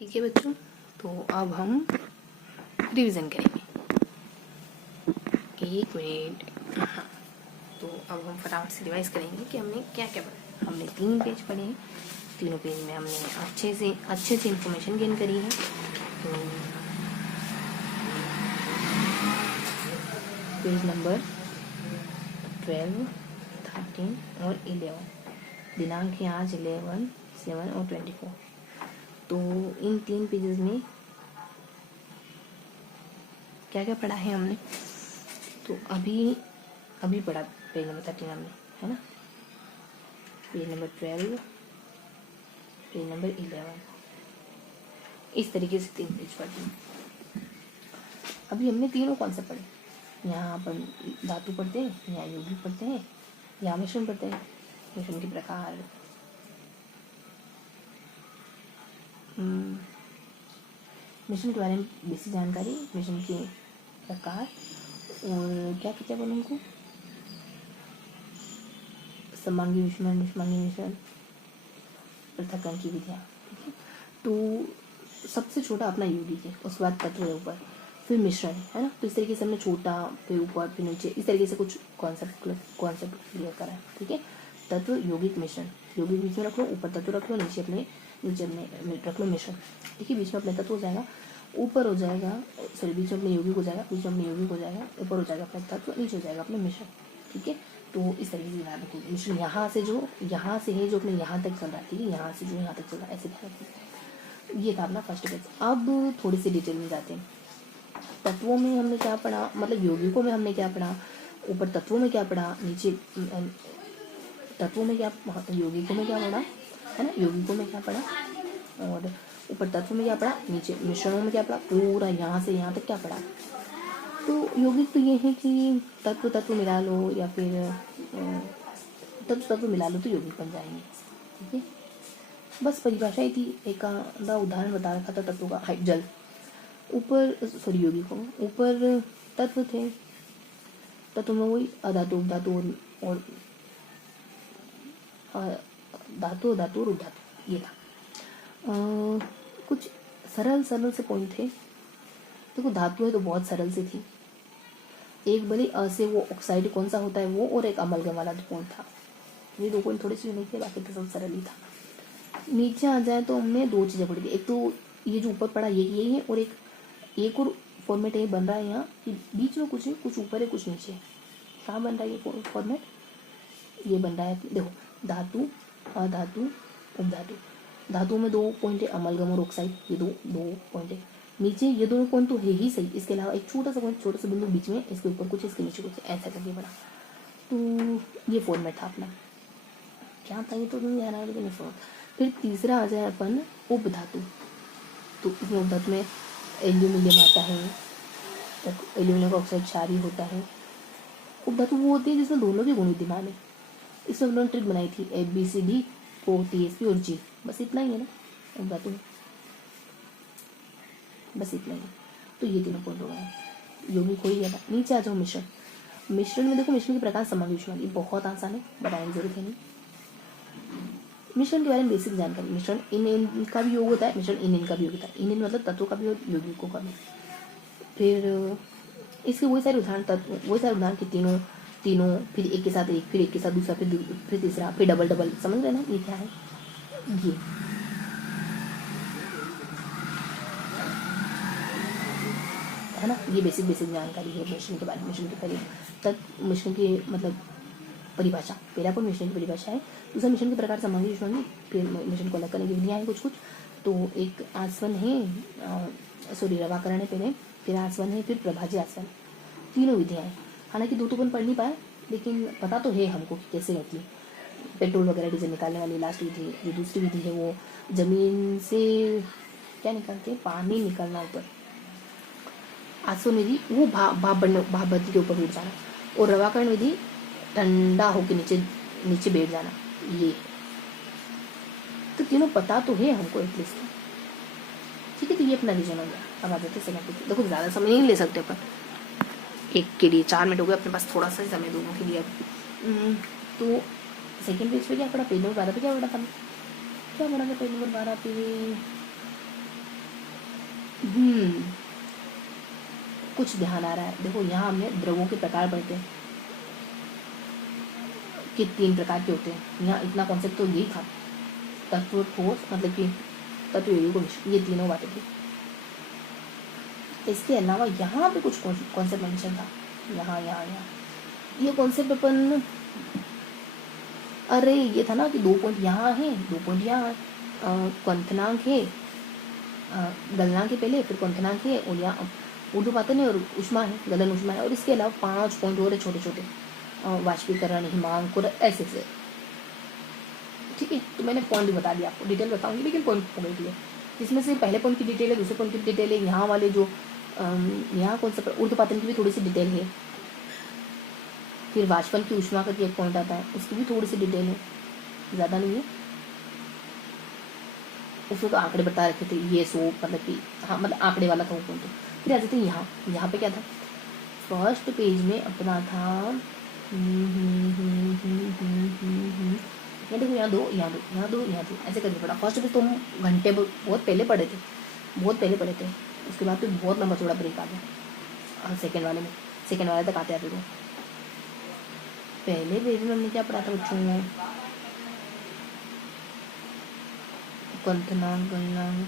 ठीक है बच्चों, तो अब हम रिवीजन करेंगे। एक मिनट। हाँ, तो अब हम फटाफट से रिवाइज करेंगे कि हमने क्या क्या पढ़ा। हमने 3 पेज पढ़े हैं। तीनों पेज में हमने अच्छे से इंफॉर्मेशन गेन करी है। तो पेज नंबर 12, 13 और 11, दिनांक है आज 11, 7 और 24। तो इन 3 पेजेस में क्या क्या पढ़ा है हमने। तो अभी पढ़ा पेज नंबर 13 हमने, है ना। पेज नंबर 12, पेज नंबर 11, इस तरीके से 3 पेज पढ़े। अभी हमने तीनों कॉन्सेप्ट पढ़े। यहाँ अपन धातु पढ़ते हैं, यहाँ यौगिक पढ़ते हैं, यहाँ मिश्रण पढ़ते हैं। मिश्रण के प्रकार, मिश्रण के बारे में बेसिक जानकारी, मिश्रण के प्रकार और क्या कहते हैं अपन उनको, समांगी मिश्रण, निष्मांगी मिश्रण, पृथक्करण की विधियाँ। ठीक है, तो सबसे छोटा अपना यौगिक है, उसके बाद तत्व है ऊपर, फिर मिश्रण है ना। तो इस तरीके से हमने छोटा, फिर ऊपर, फिर नीचे, इस तरीके से कुछ कॉन्सेप्ट क्लियर करा है। ठीक है, तत्व, यौगिक, मिश्रण। यौगिक बीच में रख लो, ऊपर तत्व रख लो, नीचे अपने रख लो मिश्रण। ठीक है, बीच में अपने तत्व हो जाएगा, ऊपर हो जाएगा, सॉरी बीच में अपने यौगिक हो जाएगा, बीच में अपने यौगिक हो जाएगा, ऊपर हो जाएगा अपना तत्व, नीचे हो जाएगा अपने मिश्रण। ठीक है, तो इस तरीके से ध्यान रखो। मिश्रण यहाँ से है जो अपने यहाँ तक चल रहा है। ठीक है, यहाँ से जो यहाँ तक चल रहा है, ऐसे ध्यान रखो। ये था अपना फर्स्ट पेज। अब थोड़ी सी डिटेल में जाते हैं। तत्वों में हमने क्या पढ़ा, मतलब यौगिकों में हमने क्या पढ़ा, ऊपर तत्वों में क्या पढ़ा, नीचे तत्वों में क्या, यौगिकों में क्या पढ़ा, है ना। यौगिकों में क्या पढ़ा और ऊपर तत्व में क्या पढ़ा, नीचे मिश्रणों में क्या पढ़ा, पूरा यहाँ से यहाँ तक क्या पढ़ा। तो यौगिक तो ये है कि तत्व मिला लो या फिर तत्व मिला लो तो यौगिक बन जाएंगे। ठीक है, बस परिभाषा ही थी। एक आधा उदाहरण बता रखा था तत्वों का। जल, ऊपर सॉरी यौगिकों में ऊपर तत्व थे, तत्व में वही अधातु, धातु और धातु और उधातु, ये था। कुछ सरल से पॉइंट थे। देखो धातु है तो बहुत सरल से थी। एक भले अ से वो ऑक्साइड कौन सा होता है वो, और एक अमलगम वाला पॉइंट था। ये दो पॉइंट थोड़े से यूनिक थे, बाकी तो सब सरल ही था। नीचे आ जाए तो हमने 2 चीज़ें पढ़ी थी। एक तो ये जो ऊपर पढ़ा यही है, और एक और फॉर्मेट ये बन रहा है यहाँ कि बीच में कुछ है, कुछ ऊपर है कुछ नीचे है। कहाँ बन रहा है ये फॉर्मेट, ये बन रहा है, देखो धातु, अधातु, उपधातु। धातु में 2 पॉइंट है, अमलगम और ऑक्साइड, ये दो पॉइंट है। नीचे ये दोनों पॉइंट तो है ही सही, इसके अलावा एक छोटा सा पॉइंट, छोटा सा बिंदु बीच में, इसके ऊपर कुछ, इसके नीचे कुछ, ऐसा करके बना। तो ये फॉर्मेट था अपना। क्या था ये तो नहीं ध्यान आ रहा, लेकिन फिर तीसरा आ जाए अपन उपधातु। तो इसमें उपधातु में एल्यूमिनियम आता है, एल्यूमिनियम का ऑक्साइड क्षारीय होता है। उपधातु वो होती है जिसमें दोनों के गुण विद्यमान है। इसमें उन्होंने ट्रिक बनाई थी, ABCD O TSP और G, बस इतना ही है ना उपधातु में, बस इतना ही। तो ये तीनों पॉइंट हो गए, यौगिक हो ही गया था। नीचे आ जाओ मिश्रण। मिश्रण में देखो, मिश्रण के प्रकार समांगी मिश्रण, ये बहुत आसान है, बताने की जरूरत है नहीं। मिश्रण के बारे में बेसिक जानकारी, मिश्रण इन का भी योग होता है, मिश्रण इन का भी योग होता है। इन मतलब तत्वों का भी और यौगिकों का भी। फिर इसके वही सारे उदाहरण कि तीनों, फिर एक के साथ एक, फिर एक के साथ दूसरा, फिर तीसरा, फिर डबल, समझ रहे ना ये क्या है। ये है ना, ये बेसिक जानकारी है मिश्रण के बारे में। मिश्रण की मतलब परिभाषा, पहला पर मिश्रण की परिभाषा है, दूसरा मिश्रण के प्रकार समांगी मिश्रण, फिर मिश्रण को अलग करने की विधियाँ हैं कुछ। तो एक आसवन है, सॉरी रवाकरण है पहले, फिर आसवन है, फिर प्रभाज्य आसवन, तीनों विधियाँ हैं। हालांकि 2 तो अपन पढ़ नहीं पाए, लेकिन पता तो है हमको कि कैसे रहती है। पेट्रोल वगैरह डीजल निकालने वाली लास्ट विधि। जो दूसरी विधि है वो जमीन से क्या निकालते हैं, पानी निकलना ऊपर, आसवन विधि वो भाप भट्टी के ऊपर उठ जाना, और रवाकरण विधि ठंडा होकर नीचे बैठ जाना। ये तो तीनों पता तो है हमको एटलीस्ट। ठीक है, तो ये अपना रीजन हो गया। अब आ जाते सेकंड पेज। देखो ज़्यादा समय नहीं ले सकते अपन, एक के लिए 4 मिनट हो गए अपने पास, थोड़ा सा समय दोनों के लिए। तो सेकंड पेज पे क्या पढ़ा, पेज नंबर 12 पे क्या पढ़ा था, पेज नंबर 12 पे कुछ ध्यान आ रहा है। देखो यहाँ हमने द्रवों के प्रकार पढ़ते हैं कि 3 प्रकार के होते हैं। यहाँ इतना कॉन्सेप्ट तो यही था, तत्व, ठोस, मतलब कि तत्व, यौगिक, ये तीनों बातें थी। इसके अलावा यहाँ पे कुछ कॉन्सेप्ट मेंशन था, यहाँ यहाँ यहाँ ये कॉन्सेप्ट अपन, अरे ये था ना कि 2 पॉइंट यहाँ है, 2 पॉइंट यहाँ क्वंथनांक है, गलनांक है पहले, फिर क्वंथनांक है, और यहाँ ऊर्ध्वपातन है और उष्मा है, गलन उष्मा है, और इसके अलावा 5 पॉइंट और है छोटे छोटे, वाष्पीकरण, हिमांक, और ऐसे से। ठीक है, तो मैंने पॉइंट भी बता दिया आपको, डिटेल बताऊंगी लेकिन पॉइंट पकड़ लिया, जिसमें से पहले पॉइंट की डिटेल है, दूसरे पॉइंट की डिटेल है, यहाँ वाले जो यहाँ कौन सा ऊर्ध्वपातन की भी थोड़ी सी डिटेल है, फिर वाष्पन की उष्मा का एक पॉइंट आता है, उसकी भी थोड़ी सी डिटेल है, ज़्यादा नहीं है। उसमें तो आंकड़े बता रखे थे, ये सो मतलब कि हाँ, मतलब आंकड़े वाला था वो पॉइंट। फिर आ जाते हैं यहाँ पे क्या था, फर्स्ट पेज में अपना था ये देखो, यहाँ 2, यहाँ 2, यहाँ 2, यहाँ 2, ऐसे करके पढ़ा। फर्स्ट पेज तो हम घंटे बहुत पहले पढ़े थे, बहुत पहले पढ़े थे। उसके बाद तो बहुत लंबा चौड़ा ब्रेक आ गया सेकेंड वाले तक आते आते। तो पहले पेज में हमने क्या पढ़ा था बच्चों में, क्वंथनांक, गलनांक,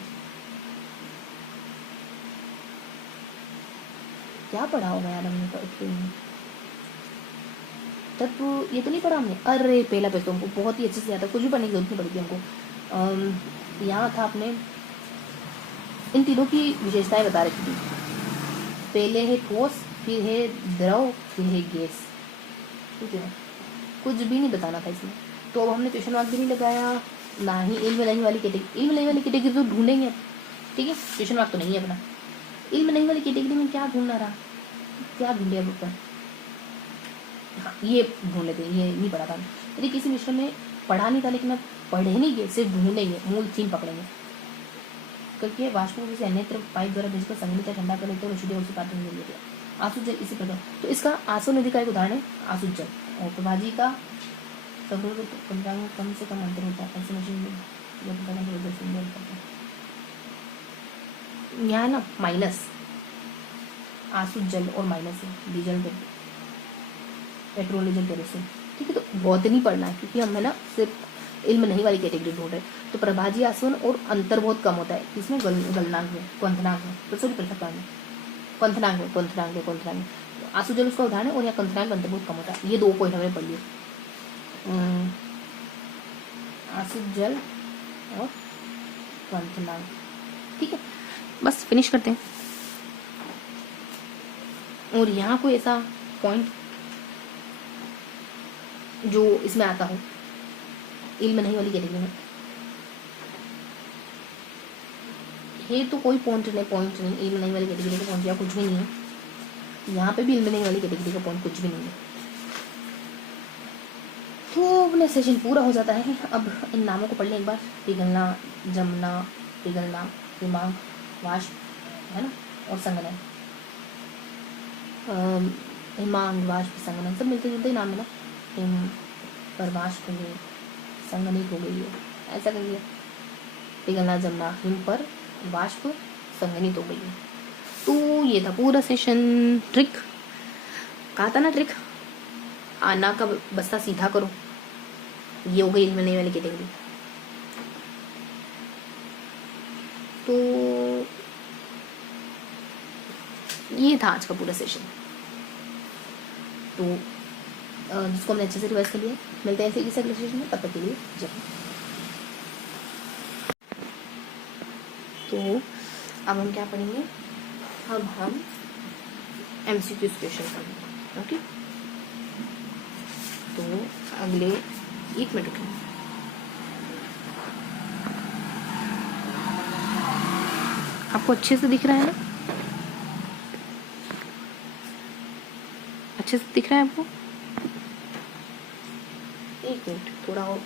क्या पढ़ा होगा यार हमने तत्व, ये तो नहीं पढ़ा हमने। अरे पहला पेज तो हमको बहुत ही अच्छे से आता है, कुछ भी पढ़ने की जरूरत नहीं पड़ेगी हमको। यहाँ था अपने इन तीनों की विशेषताएं बता रखी थी, पहले है ठोस, फिर है द्रव, फिर है गैस। ठीक है, कुछ भी नहीं बताना था इसमें, तो अब हमने क्वेश्चन मार्क भी नहीं लगाया, ना ही इल्म नहीं वाली कैटेगरी, इल्म नहीं वाली कैटेगरी तो ढूंढेंगे। ठीक है, क्वेश्चन मार्क तो नहीं है अपना, इल्म नहीं वाली कैटेगरी में क्या ढूंढना रहा, क्या ढूंढे अब ऊपर, हाँ ये ढूंढ लेते हैं, ये नहीं पढ़ा था। यदि किसी विषय में पढ़ा नहीं था लेकिन अब पढ़े नहीं गए, सिर्फ ढूंढेंगे, मूल थीम पकड़ेंगे, क्योंकि वाष्पों को अन्यत्र पाइप द्वारा भेजकर संघनित ठंडा कर लेते हैं और शुद्ध और पात्र में ले लेते हैं। आसुत जल इसी प्रकार, तो इसका आसो नदी का एक उदाहरण है आसुत जल, और प्रभाजी का कम से कम अंतर होता है, ऐसे मशीन यहाँ ना माइनस आसुत जल और माइनस है डीजल पेट्रोल डीजल केरोसिन। ठीक है, तो बहुत नहीं पढ़ना है क्योंकि हम है ना सिर्फ इल्म नहीं वाली कैटेगरी ढूंढ रहे। तो प्रभाजी आसवन और अंतर बहुत कम होता है, इसमें गलनांक में, क्वंथनांक में, तो सॉरी पृथक्कांक में, क्वंथनांक में आंसू जल उसका उदाहरण है, और यहाँ क्वंथनांक अंतर बहुत कम होता है। ये 2 पॉइंट हमें पढ़ लिए, आंसू जल और क्वंथनांक। ठीक है, बस फिनिश करते हैं। और यहाँ कोई ऐसा पॉइंट जो इसमें आता हो इल्म नहीं वाली कैटेगरी में, है तो कोई पॉइंट नहीं, इल्म नहीं वाली कैटेगरी का पॉइंट या कुछ भी नहीं है। यहाँ पे भी इल्म नहीं वाली कैटेगरी का पॉइंट कुछ भी नहीं है। तो अपना सेशन पूरा हो जाता है। अब इन नामों को पढ़ लें एक बार, पिघलना, जमना, पिघलना, हिमांक, वाष्प, है ना, और संघनन। हिमांक, वाष्प, संघनन सब मिलते जुलते ही नाम है ना, हिम पर वाष्प है, संघनित हो गई है, ऐसा करिए, पिघलना, जमना, हिम पर वाष्प संघनित हो गई है। तो ये था पूरा सेशन। ट्रिक कहा था ना, ट्रिक आना का बस्ता सीधा करो, ये हो गई इल्म नहीं वाली कैटेगरी। तो ये था आज का पूरा सेशन। तो जिसको हमने अच्छे से रिवाइज कर लिया, मिलते हैं फिर इस अगले सेशन में, तब तक के लिए जय हिंद। तो अब हम क्या पढ़ेंगे, अब हम MCQ क्वेश्चन पढ़ेंगे। ओके, तो अगले 1 मिनट रुकिए। आपको अच्छे से दिख रहा है ना, अच्छे से दिख रहा है आपको? 1 मिनट थोड़ा और।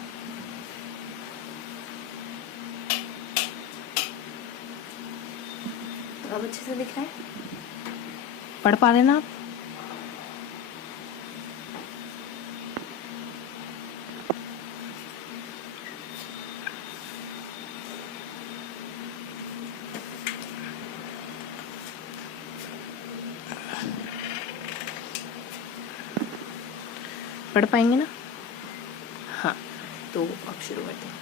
अब अच्छे से दिख रहा है, पढ़ पा रहे ना आप? पढ़ पाएंगे ना? हाँ, तो अब शुरू करते हैं।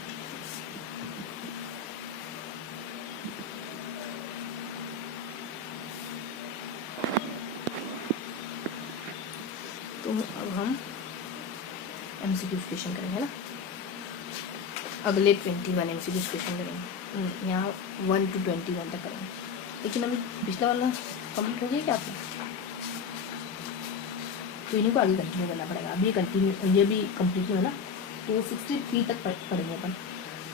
तो अब हम MCQ क्वेश्चन करेंगे ना, अगले 21 MCQ क्वेश्चन करेंगे। यहाँ 1 to 21 तक करेंगे, लेकिन अभी पिछला वाला कंप्लीट हो गया क्या आपने? तो इन्हीं को आगे कंटिन्यू करना पड़ेगा। अभी ये भी कंप्लीट नहीं हुआ ना, तो 63 तक पढ़ेंगे अपन।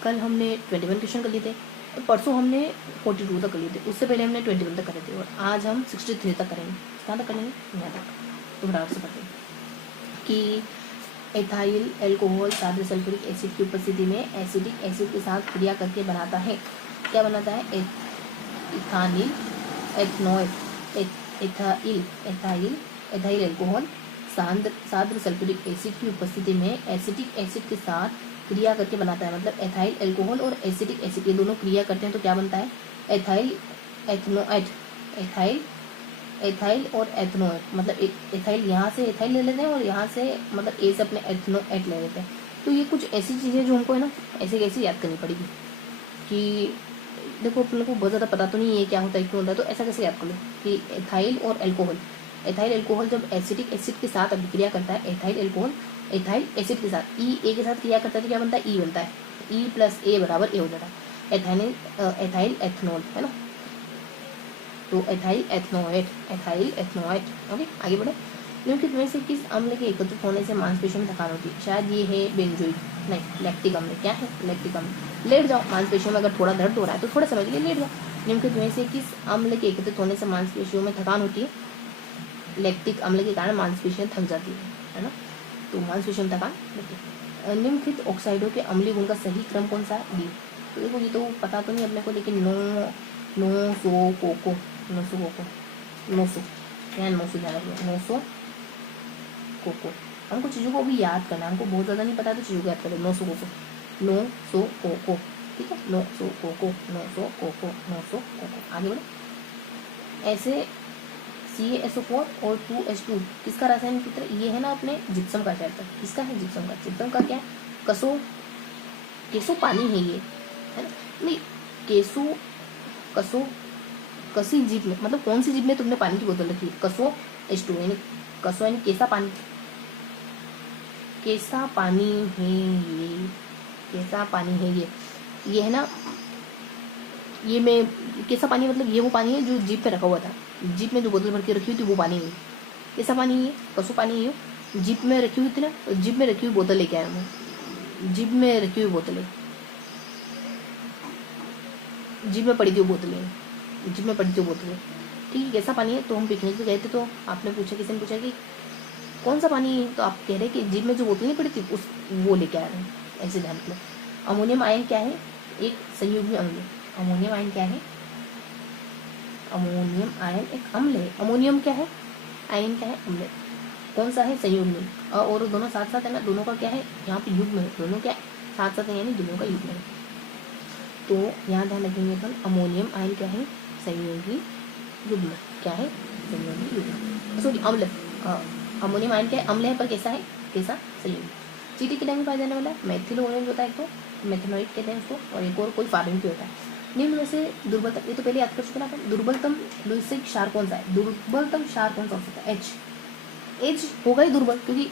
कल हमने 21 क्वेश्चन कर लिए थे, और परसों हमने 42 तक कर लिए थे, उससे पहले हमने 21 तक करे थे, और आज हम 63 तक करेंगे। कहाँ तक करेंगे? यहाँ तक। तो बराबर से पढ़ते हैं कि एथाइल एल्कोहल साद्र सल्फ्यूरिक एसिड की उपस्थिति में एसिटिक एसिड के साथ क्रिया करके बनाता है। क्या बनाता है? इथानिल एथनोएट एथाइल एल्कोहल साद्र सल्फ्यूरिक एसिड की उपस्थिति में एसिटिक एसिड के साथ क्रिया करके बनाता है। मतलब एथाइल एल्कोहल और एसिटिक एसिड ये दोनों क्रिया करते हैं तो क्या बनता है? एथाइल एथनोएट। एथाइल और एथनोएट, मतलब एथाइल यहाँ से एथाइल ले लेते हैं और यहाँ से मतलब ए से अपने एथनोएट ले लेते हैं। तो ये कुछ ऐसी चीज़ें जो हमको है ना ऐसे कैसे याद करनी पड़ेगी कि देखो अपन को बहुत ज़्यादा पता तो नहीं है क्या होता है क्यों होता है, तो ऐसा कैसे याद कर लो कि एथाइल और एथाइल एल्कोहल जब एसिटिक एसिड के साथ अभिक्रिया करता है, एथाइल एल्कोहल एथाइल एसिड के साथ ए के साथ क्रिया करता है तो क्या बनता है? ई बनता है। ई प्लस ए बराबर ए हो जाता है। एथाइल एथनॉल है ना, तो एथाइल एथनोएट। ओके, आगे बढ़े। निम्नलिखित में से किस अम्ल के एकत्रित होने से मांसपेशियों में थकान होती है? शायद ये है बेंजोइक, नहीं लैक्टिक अम्ल। क्या है? लैक्टिक अम्ल। लेट जाओ, मांसपेशियों में अगर थोड़ा दर्द हो रहा है तो थोड़ा समय के लिए लेट जाओ। निम्नलिखित में से किस अम्ल के एकत्रित होने से मांसपेशियों में थकान होती है? लैक्टिक अम्ल के कारण मांसपेशियां थक जाती है ना, तो मांसपेशियों में थकान होती है। निम्नलिखित ऑक्साइडों के अम्लीय गुण का सही क्रम कौन सा है? डी। तो देखो ये तो पता तो नहीं अपने को, लेकिन नोसो कोको हमको चीज़ों को भी याद करना है, हमको बहुत ज़्यादा नहीं पता तो चीज़ों को याद करें। नोसो कोको, ठीक है, नोसो कोको। आगे बढ़े। ऐसे CaSO4 और 2H2 किसका रासायनिक सूत्र? ये है ना अपने जिप्सम का चैप्टर। किसका है? जिप्सम का क्या है? केसो पानी है ये, है ना? नहीं, कसी जीप में, मतलब कौन सी जीप में तुमने पानी की बोतल रखी? कसो H2 यानी कैसा पानी है ये है ना। ये में कैसा पानी, मतलब ये वो पानी है जो जीप पे रखा हुआ था, जीप में जो बोतल भर के रखी हुई थी वो पानी है। कैसा पानी है? कसो पानी है। जीप में रखी हुई थी ना, तो जीप में रखी हुई बोतल लेके आया मैं। जीप में रखी हुई बोतलें, जीप में पड़ी थी वो बोतलें, ठीक है। कैसा पानी है? तो हम पिकनिक पे गए थे तो आपने पूछा, किसी ने पूछा कि कौन सा पानी है, तो आप कह रहे कि जीप में जो बोतल नहीं पड़ी थी उस वो लेके आ रहे हैं, ऐसे ध्यान रखना। अमोनियम आयन क्या है? एक संयुग्मी अम्ल। अमोनियम आयन क्या है? अमोनियम आयन एक अम्ल है। अमोनियम क्या है? आयन क्या है? अम्ल। कौन सा है? संयुग्मी। और दोनों साथ साथ है ना, दोनों का क्या है यहाँ पे? युग्म है। दोनों क्या साथ साथ है, यानी दोनों का युग्म है। तो यहाँ ध्यान रखेंगे अपन, अमोनियम आयन क्या है? संयोगी युग्म। क्या है? संयोगी युग्म, सॉरी अम्ल। अमोनियम आयन क्या है? अम्ल है पर कैसा है? कैसा? संयोगी। चीटी कितना में पाया जाने वाला है? मेथिल ऑरेंज होता है, एक तो मेथेनोइड कहते हैं उसको, और एक और कोई फार्मिन की होता है। निम्न में से दुर्बलतम, ये तो पहले याद कर चुके ना अपन, दुर्बलतम लुईसिक क्षार कौन सा है? दुर्बलतम क्षार कौन सा हो सकता है? H होगा ही दुर्बल, क्योंकि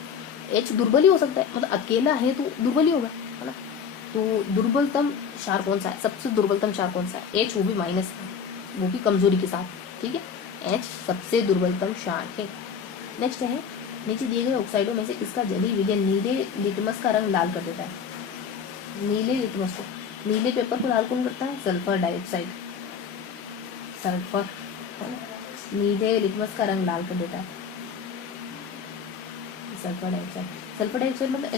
H दुर्बल ही हो सकता है, मतलब अकेला है तो दुर्बल ही होगा, है ना। तो दुर्बलतम क्षार कौन सा है? सबसे दुर्बलतम क्षार कौन सा है? H, वो भी माइनस, वो भी कमजोरी के साथ, ठीक है। H सबसे दुर्बलतम क्षार है। नेक्स्ट है, नीचे दिए गए ऑक्साइडों में से किसका जलीय विलयन नीले लिटमस का रंग लाल कर देता है? नीले पेपर को लाल कौन करता है? Sulphur dioxide. नीले लिटमस का रंग लाल कर देता है सल्फर डाइऑक्साइड मतलब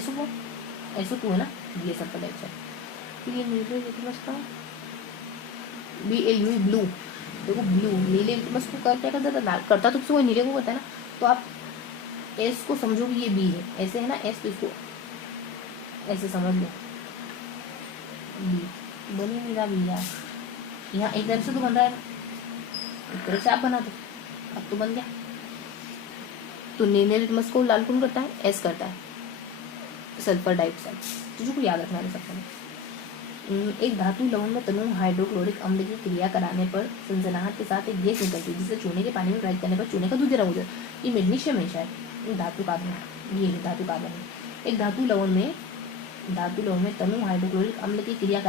SO2 है ना, ये सल्फर डाइऑक्साइड। तो ये नीले लिटमस का BLU ब्लू, देखो ब्लू नीले लिटमस को क्या करता था? लाल करता तो वो नीले को करता है ना। तो आप S को समझो कि ये B है, ऐसे है ना S, तो इसको ऐसे समझ लो B। बनी नहीं रहा B यार, यहाँ एक तरफ से तो बन रहा है ना, एक तरफ से आप बना दो, अब तो बन गया। तो नीले लिटमस को लाल कौन करता है? S करता है। Sulphur dioxide. चीज़ों को याद रखना है सबसे। एक धातु लवण में तनु हाइड्रोक्लोरिक अम्ल की क्रिया कराने पर सनसनाहट के साथ एक गैस निकलती है जिसे चूने के पानी में प्रयोग करने पर चूने का दूधिया रंग हो जाता है। ये मैग्नीशियम है शायद, धातु कार्बन, ये धातु कार्बन है। एक धातु लवण में तनु हाइड्रोक्लोरिक अम्ल की क्रिया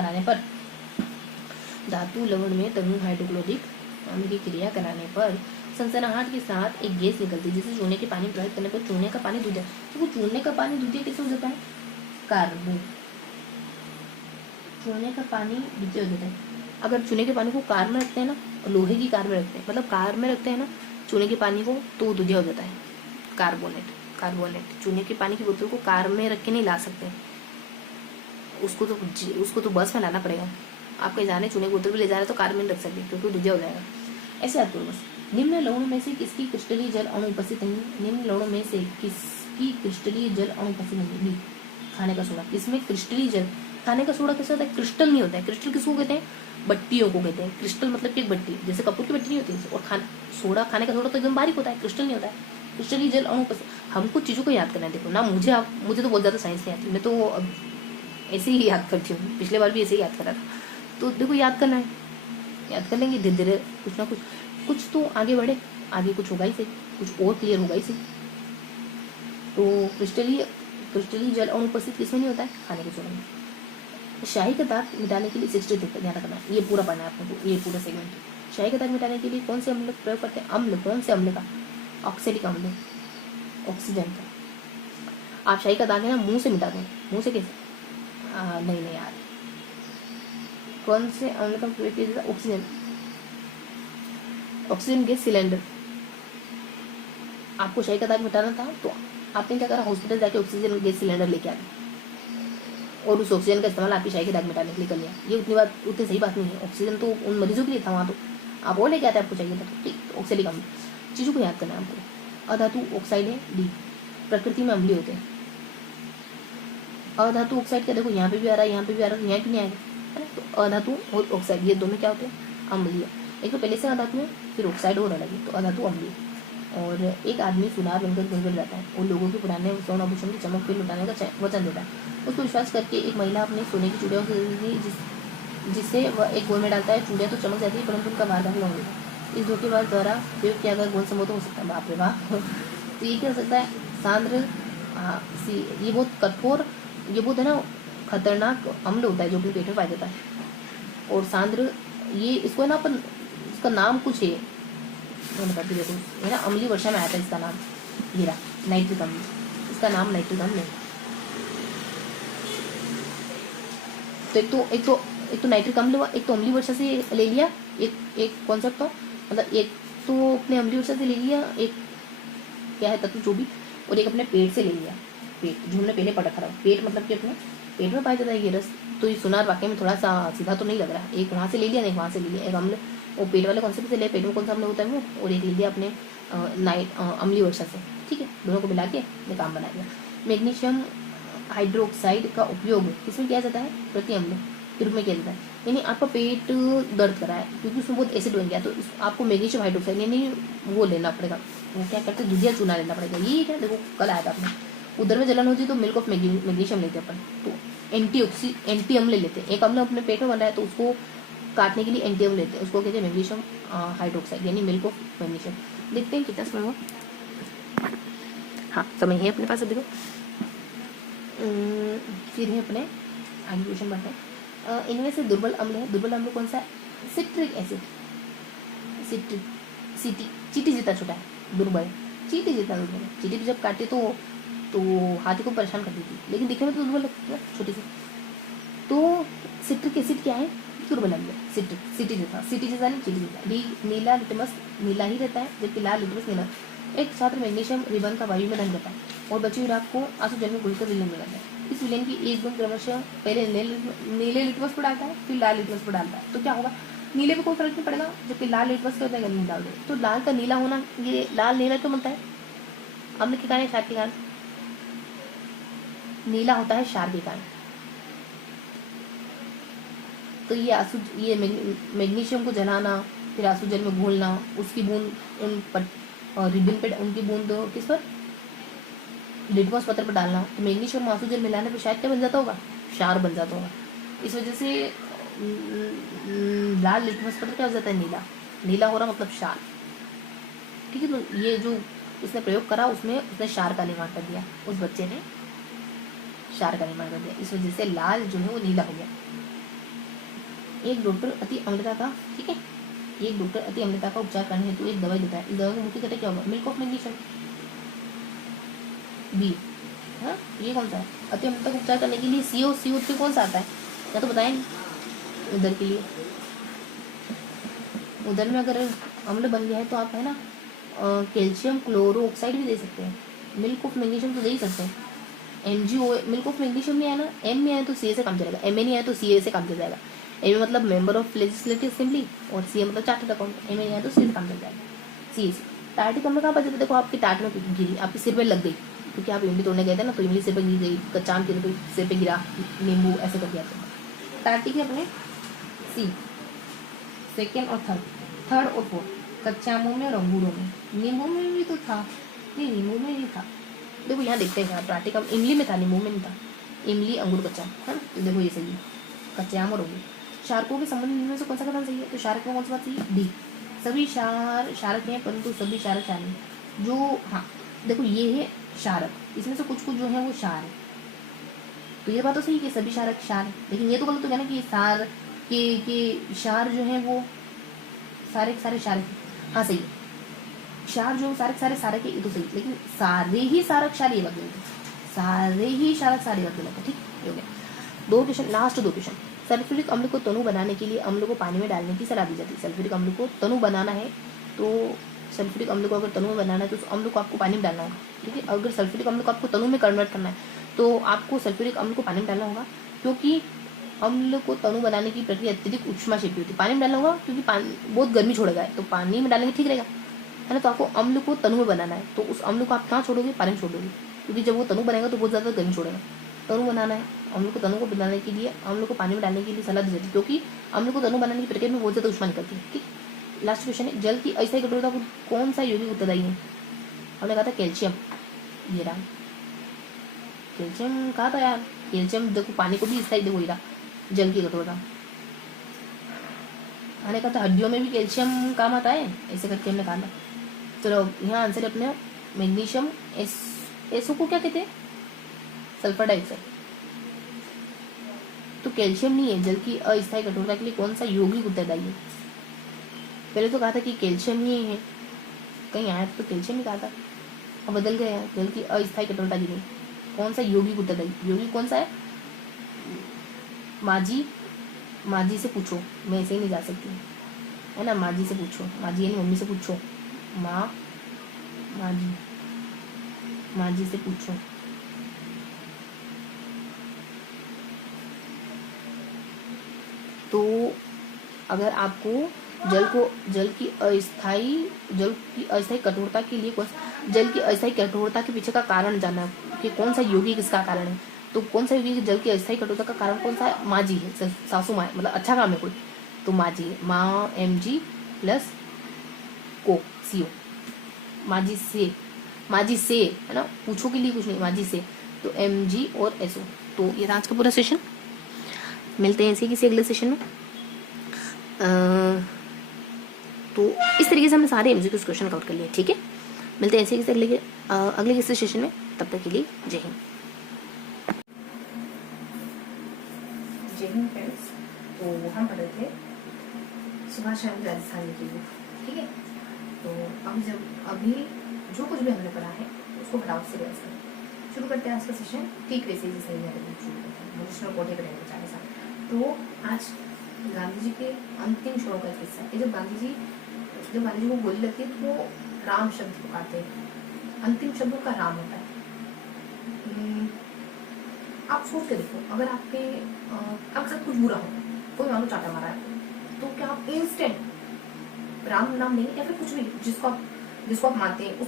कराने पर सनसनाहट के साथ एक गैस निकलती है जिसे चूने के पानी में प्रयोग करने पर चूने का पानी दूधिया। तो चूने का पानी दूधिया कैसे हो जाता है? कार्बन, चूने का पानी दूधिया हो जाता है। अगर चूने के पानी को कार में रखते हैं ना, लोहे की कार में रखते हैं, मतलब कार में रखते हैं ना चूने के पानी को, तो दूधिया हो जाता है। कार्बोनेट चूने के पानी की बोतल को कार में रख के नहीं ला सकते, उसको तो बस में लाना पड़ेगा। आप कहीं जाने चूने की बोतल भी ले जा रहे हैं तो कार में नहीं रख सकते क्योंकि दूधिया हो जाएगा। ऐसे याद करो बस। निम्न लवणों में से किसकी क्रिस्टलीय जल अणु उपस्थित नहीं? निम्न लवणों में से किसकी क्रिस्टलीय जल अणु उपस्थित नहीं? खाने का सोडा। किसमें क्रिस्टलीय जल? खाने का सोडा कैसा होता है? क्रिस्टल नहीं होता है। क्रिस्टल किसको कहते हैं? बट्टियों को कहते हैं। क्रिस्टल मतलब कि एक बट्टी, जैसे कपूर की बट्टी नहीं होती है। और सोडा, खाने का सोडा तो एकदम बारीक होता है, क्रिस्टल नहीं होता है। क्रिस्टलीय जल अणु उपस्थित। हमको चीज़ों को याद करना है। देखो ना, मुझे तो बहुत ज़्यादा साइंस नहीं आती, मैं तो अब ऐसे ही याद करती हूँ, पिछले बार भी ऐसे ही याद करा था। तो देखो याद करना है, याद कर लेंगे धीरे धीरे, कुछ ना कुछ तो आगे बढ़े, आगे कुछ होगा ही सही, कुछ और क्लियर होगा ही सही। तो क्रिस्टलीय जल अणु उपस्थित किसमें नहीं होता है? खाने के सोडा में। शाही का दाग मिटाने के लिए 60 तक ध्यान रखना है, ये पूरा पढ़ना है आपको, ये पूरा सेगमेंट। शाही का दाग मिटाने के लिए कौन से अम्ल प्रयोग करते हैं? अम्ल, कौन से अम्ल का? ऑक्सैलिक अम्ल, ऑक्सीजन का। आप शाही का दाग है ना मुंह से मिटा दें। मुंह से कैसे? नहीं यार, कौन से अम्ल का प्रयोग किया जाता है? Oxygen gas cylinder. आपको शाही का दाग मिटाना था तो आपने क्या करा? हॉस्पिटल जाके ऑक्सीजन गैस सिलेंडर लेके आ गए और उस ऑक्सीजन का इस्तेमाल आपकी शाही के दाग मिटाने के लिए कर लिया। ये उतनी सही बात नहीं है। ऑक्सीजन तो उन मरीजों के लिए था, वहाँ तो आप वो लेके आते आपको चाहिए था। ठीक, तो ऑक्सैलिक अम्ल। चीज़ों को याद करना है आपको। अधातु ऑक्साइड है डी, प्रकृति में अम्लीय होते हैं। अधातु ऑक्साइड क्या, देखो यहाँ पे भी आ रहा है, यहाँ पे भी आ रहा है, यहाँ क्यों नहीं आएगा? है ना? तो अधातु और ऑक्साइड ये दोनों क्या होते हैं? अम्लीय। एक तो पहले से अधातु है, फिर ऑक्साइड और अलग है, तो अधातु अम्लीय। और एक आदमी सुनार बनकर घर घर जाता है और लोगों के पुराने स्वर्ण आभूषण की चमक फिर लुटाने का वचन देता है। उसको विश्वास करके एक महिला अपने सोने की चूड़ियों की जिससे वह एक गोल में डालता है। चूड़ियाँ तो चमक जाती है परंतु उनका भार काफी कम होता है। इस धोखेबाज द्वारा प्रयोग किया अगर गोल संभव तो हो सकता है। बाप रे बाप। तो ये क्या हो सकता है? सांद्र, ये बहुत कठोर, ये बहुत है ना खतरनाक अम्ल होता है जो कि पेट में पाया जाता है। और सांद्र, ये इसको है ना अपन, इसका नाम कुछ है, मैंने बताती देखो, है ना अम्लीय वर्षा में आया था इसका नाम, हीरा नाइट्रिक अम्ल। इसका नाम नाइट्रिक अम्ल है। तो एक तो नाइट्रिक अम्ल हुआ, एक तो अम्लीय वर्षा से ले लिया, एक कॉन्सेप्ट था, मतलब एक तो अपने अम्लीय वर्षा से ले लिया, एक क्या है तत्व जो भी, और एक अपने पेट से ले लिया। पेट जो हमने पहले पढ़ा था, पेट मतलब कि अपने पेट में पाया जाता है ये रस। तो ये सुनार वाकई में थोड़ा सा सीधा तो नहीं लग रहा है। एक वहाँ से ले लिया, एक वहाँ से ले लिया, एक अम्ल और पेट वाले कॉन्सेप्ट से ले, पेट में कौन सा अम्ल होता है वो, और एक ले लिया अपने अम्लीय वर्षा से। ठीक है, दोनों को मिला के ये काम बना दिया। मैग्नीशियम हाइड्रोक्साइड का उपयोग किसमें किया जाता है? प्रति अम्ल के रूप में किया जाता है। यानी आपका पेट दर्द करा है क्योंकि उसमें बहुत एसिड बन गया, तो आपको मैग्नीशियम हाइड्रोक्साइड यानी वो लेना पड़ेगा। वो क्या करते हैं? दूधिया चूना लेना पड़ेगा। ये क्या, देखो कल आया था आपने, उधर में जलन होती है तो मिल्क ऑफ मैग्नीशियम लेते हैं अपन, तो एंटी अम्ल लेते हैं। एक अम्ल अपने पेट में बन रहा है तो उसको काटने के लिए एंटी अम्ल लेते हैं, उसको कहते हैं मैग्नीशियम हाइड्रोक्साइड यानी मिल्क ऑफ मैग्नीशियम। देखते हैं कितना समय हुआ। हाँ, समय है अपने पास। अब देखो फिर है अपने आगे क्वेश्चन बढ़ते हैं। इनमें से दुर्बल अम्ल है। दुर्बल अम्ल कौन सा है? Citric acid. चींटी जितना छोटा है, दुर्बल। चींटी जितना दुर्बल है। चींटी भी जब काटे तो हाथी को परेशान कर देती, लेकिन दिखने में तो दुर्बल लगती है छोटी सी। तो सिट्रिक एसिड क्या है? दुर्बल अम्ल। सिटी जैसा नहीं, चींटी जैसा। डी, नीला लिटमस नीला ही रहता है जबकि लाल लिटमस नीला। एक छात्र मैग्नीशियम रिबन का वायु में दहन करता है और बची हुई राख को आंसू जल में घुलकर विलीन में डालता है। इस विलीन की एक बूंद क्रमशः पहले नीले लिटमस पर डालता है, फिर लाल लिटमस पर डालता है। तो क्या होगा? नीले में कोई फर्क नहीं पड़ेगा, जबकि लाल लिटमस क्या होता है? नहीं डाल दो। तो लाल का नीला होना, ये लाल नीला क्यों बनता है? अम्ल के कारण, क्षार के कारण? नीला होता है क्षार के कारण। तो ये मैग्नीशियम को जलाना, फिर आंसू जल में घोलना, उसकी बूंद उन रिबन पे, उनकी बूंद किस पर? लिटमस पत्र पर डालना, तो मैग्नीज और मासू जल मिलाने पर शायद क्या बन जाता होगा, क्षार बन जाता होगा। इस वजह से लाल लिटमस पत्र क्या हो जाता है, नीला, नीला हो रहा मतलब क्षार। ठीक है, तो ये जो उसने प्रयोग करा उसमें उसने क्षार का निर्माण कर दिया, उस बच्चे ने क्षार का निर्माण कर दिया, इस वजह से लाल जो है वो नीला हो गया। एक डॉक्टर अति अम्लता का, ठीक है, एक डॉक्टर अति अम्लता का उपचार करने हेतु एक दवाई देता है, इस दवाई का मुख्य घटक क्या होगा, मिल्क ऑफ मैग्नीशियम, बी। हाँ, ये कौन सा है, अति अम्लता का उपचार करने के लिए CO कौन सा आता है, या तो बताएं उधर के लिए। उधर में अगर अम्ल बन गया है तो आप है ना कैल्शियम क्लोरो ऑक्साइड भी दे सकते हैं, मिल्क ऑफ मैग्नीशियम तो दे ही सकते हैं। MgO मिल्क ऑफ मैग्नीशियम में है ना, M में आए तो CA से काम चलेगा, MA नहीं आए तो CA से काम चल जाएगा। MA मतलब मेंबर ऑफ लेजिस्लेटिव असेंबली और CA मतलब चार्टर्ड अकाउंट, MA नहीं आए तो CA से काम चल जाएगा। CA से टार्टिक अम्ल कहाँ पर जाता है, देखो आपकी टाट में गिरी, आपके सिर पे लग गई, क्योंकि आप इमली तोड़ने गए थे ना, तो इमली सिर पे गिर गई, कच्चा आम सिर पे गिरा, नींबू ऐसे कर दिया तो टार्टिक है अपने C, सेकेंड और थर्ड और फोर्थ, कच्चे आमों में और अंगूरों में, नींबू में भी तो था, नहीं नींबू में नहीं था, देखो यहाँ देखते हैं टार्टिक अम्ल इमली में था, नींबू में नहीं था, इमली अंगूर कच्चा है ना, तो देखो ये सही है, कच्चे आम और अंगूर। क्षारकों के संबंध में से कौन सा कथन सही है, तो क्षारक में कौन सा बात सही है, डी, सभी क्षारक हैं परंतु सभी क्षारक क्षार नहीं, जो हाँ देखो ये है क्षारक, इसमें से कुछ कुछ जो है वो क्षार है, तो ये बात तो सही कि सभी क्षारक क्षार है, लेकिन ये तो गलत हो गया ना कि सार के क्षार जो है वो सारे सारे क्षारक, हाँ सही है, क्षार जो सारे सारे सारे के ये तो सही, लेकिन सारे ही सारक क्षार ये बात गलत है, सारे ही क्षारक सारी बात गलत है, ठीक ये हो गया। दो क्वेश्चन, लास्ट दो क्वेश्चन। सल्फ्यूरिक अम्ल को तनु बनाने के लिए अम्ल को पानी में डालने की सलाह दी जाती है, सल्फ्यूरिक अम्ल को तनु बनाना है तो सल्फ्यूरिक अम्ल को अगर तनु में बनाना है तो उस अम्ल को आपको पानी में डालना होगा, ठीक है, अगर सल्फ्यूरिक अम्ल को आपको तनु में कन्वर्ट करना है तो आपको सल्फ्यूरिक अम्ल को पानी में डालना होगा, क्योंकि अम्ल को तनु बनाने की प्रक्रिया अत्यधिक उष्माक्षेपी होती है, पानी में डालना होगा क्योंकि पानी बहुत गर्मी छोड़ेगा, तो पानी में डालेंगे ठीक रहेगा है ना, तो आपको अम्ल को तनु में बनाना है तो उस अम्ल को आप कहाँ छोड़ोगे, पानी में छोड़ दोगे, क्योंकि जब वो तनु बनेगा तो बहुत ज़्यादा गर्मी छोड़ेगा। तनु बनाना है, अम्ल को तनु को बनाने के लिए अम्ल को पानी में डालने के लिए सलाह दी जाती है, क्योंकि अम्ल को तनु बनाने की प्रक्रिया में बहुत ज़्यादा उष्मा निकलती है, ठीक। लास्ट क्वेश्चन है, जल की अस्थायी कठोरता को कौन सा यौगिक उत्तरदायी है, हमने कहा था कैल्शियम, ये रहा कैल्शियम, कहा था यार कैल्शियम, देखो पानी को भी स्थायी, देखो ये रहा जल की कठोरता, हमने कहा था हड्डियों में भी कैल्शियम काम आता है, ऐसे करके हमने कहा था। चलो यहाँ आंसर है अपने मैग्नीशियम, एसओ को क्या कहते हैं, सल्फर डाइऑक्साइड, तो कैल्शियम नहीं है, जल की अस्थायी कठोरता के लिए कौन सा यौगिक उत्तरदायी है, पहले तो कहा था कि कैल्शियम ही है, कहीं आया तो कैल्शियम ही कहा था, अब बदल गया, जल की अस्थायी कठोरता के लिए कौन सा यौगिक उत्तरदायी, यौगिक कौन सा है, माजी से पूछो, मैं ऐसे ही नहीं जा सकती है ना, माजी से पूछो, माजी यानी मम्मी से पूछो, माजी से पूछो। तो अगर आपको जल की अस्थायी कठोरता के लिए जल की अस्थायी कठोरता के पीछे का कारण जानना है कि कौन सा यौगिक इसका कारण है, तो कौन सा यौगिक जल की अस्थायी कठोरता का कारण कौन सा है, माजी है, सासू माँ मतलब अच्छा काम है कोई, तो माजी है, माँ Mg प्लस को CO, माजी से है ना, पूछो के लिए कुछ नहीं, माजी से, तो Mg और SO। तो ये था आज का पूरा सेशन, मिलते हैं ऐसे किसी अगले सेशन में। तो इस तरीके से हमने सारे MCQ क्वेश्चन कवर कर लिए, ठीक है, मिलते हैं ऐसे किसी अगले किसी सेशन में, तब तक के लिए जय हिंद। जय हिंद फ्रेंड्स, तो हम पढ़ रहे थे सुभाष चंद्र राजस्थानी की बुक, ठीक है, तो अभी जो कुछ भी हमने पढ़ा है उसको फटाफट से रिवाइज करें, शुरू करते हैं आज का सेशन, ठीक वैसे जैसे ही मैंने शुरू करते हैं, मुझे कोटे पर रहने चाहे साथ। तो आज गांधी जी के अंतिम क्षणों का किस्सा है, जब गांधी जी को गोली लगती है तो वो राम शब्द पुकारते हैं, अंतिम शब्दों का राम होता है। आप सोच के देखो, अगर आपके साथ कुछ बुरा हो, कोई मान लो चाटा मारा है, तो क्या आप इंस्टेंट राम नाम लेंगे, या फिर कुछ भी जिसको आप मानते हैं उस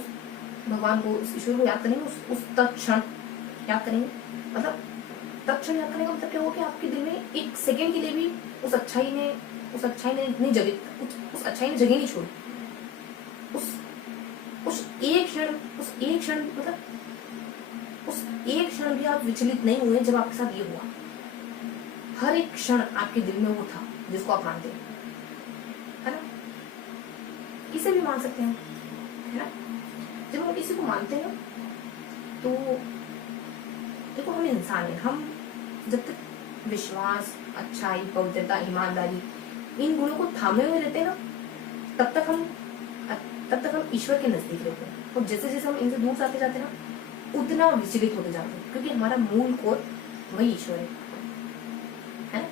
भगवान को, उस ईश्वर को याद करेंगे, उस तत्क्षण याद करेंगे, मतलब तत्क्षण याद करने का मतलब क्या हो कि आपके दिल में एक सेकंड के लिए भी उस अच्छाई ने इतनी जगह, उस अच्छाई ने जगह नहीं छोड़ी, उस एक क्षण मतलब उस एक क्षण भी आप विचलित नहीं हुए जब आपके साथ ये हुआ। हर एक क्षण आपके दिल में वो था जिसको आप मानते हैं, है ना। इसे भी मान सकते हैं, है ना। जब हम किसी को मानते हैं तो देखो, हम इंसान हैं, हम जब तक विश्वास, अच्छाई, पवित्रता, ईमानदारी इन गुणों को थामे हुए रहते हैं ना, तब तक हम ईश्वर के नजदीक रहते हैं। और जैसे जैसे हम इनसे दूर जाते जाते हैं ना, उतना विचलित होते जाते हैं, क्योंकि हमारा मूल कोर वही ईश्वर है ना।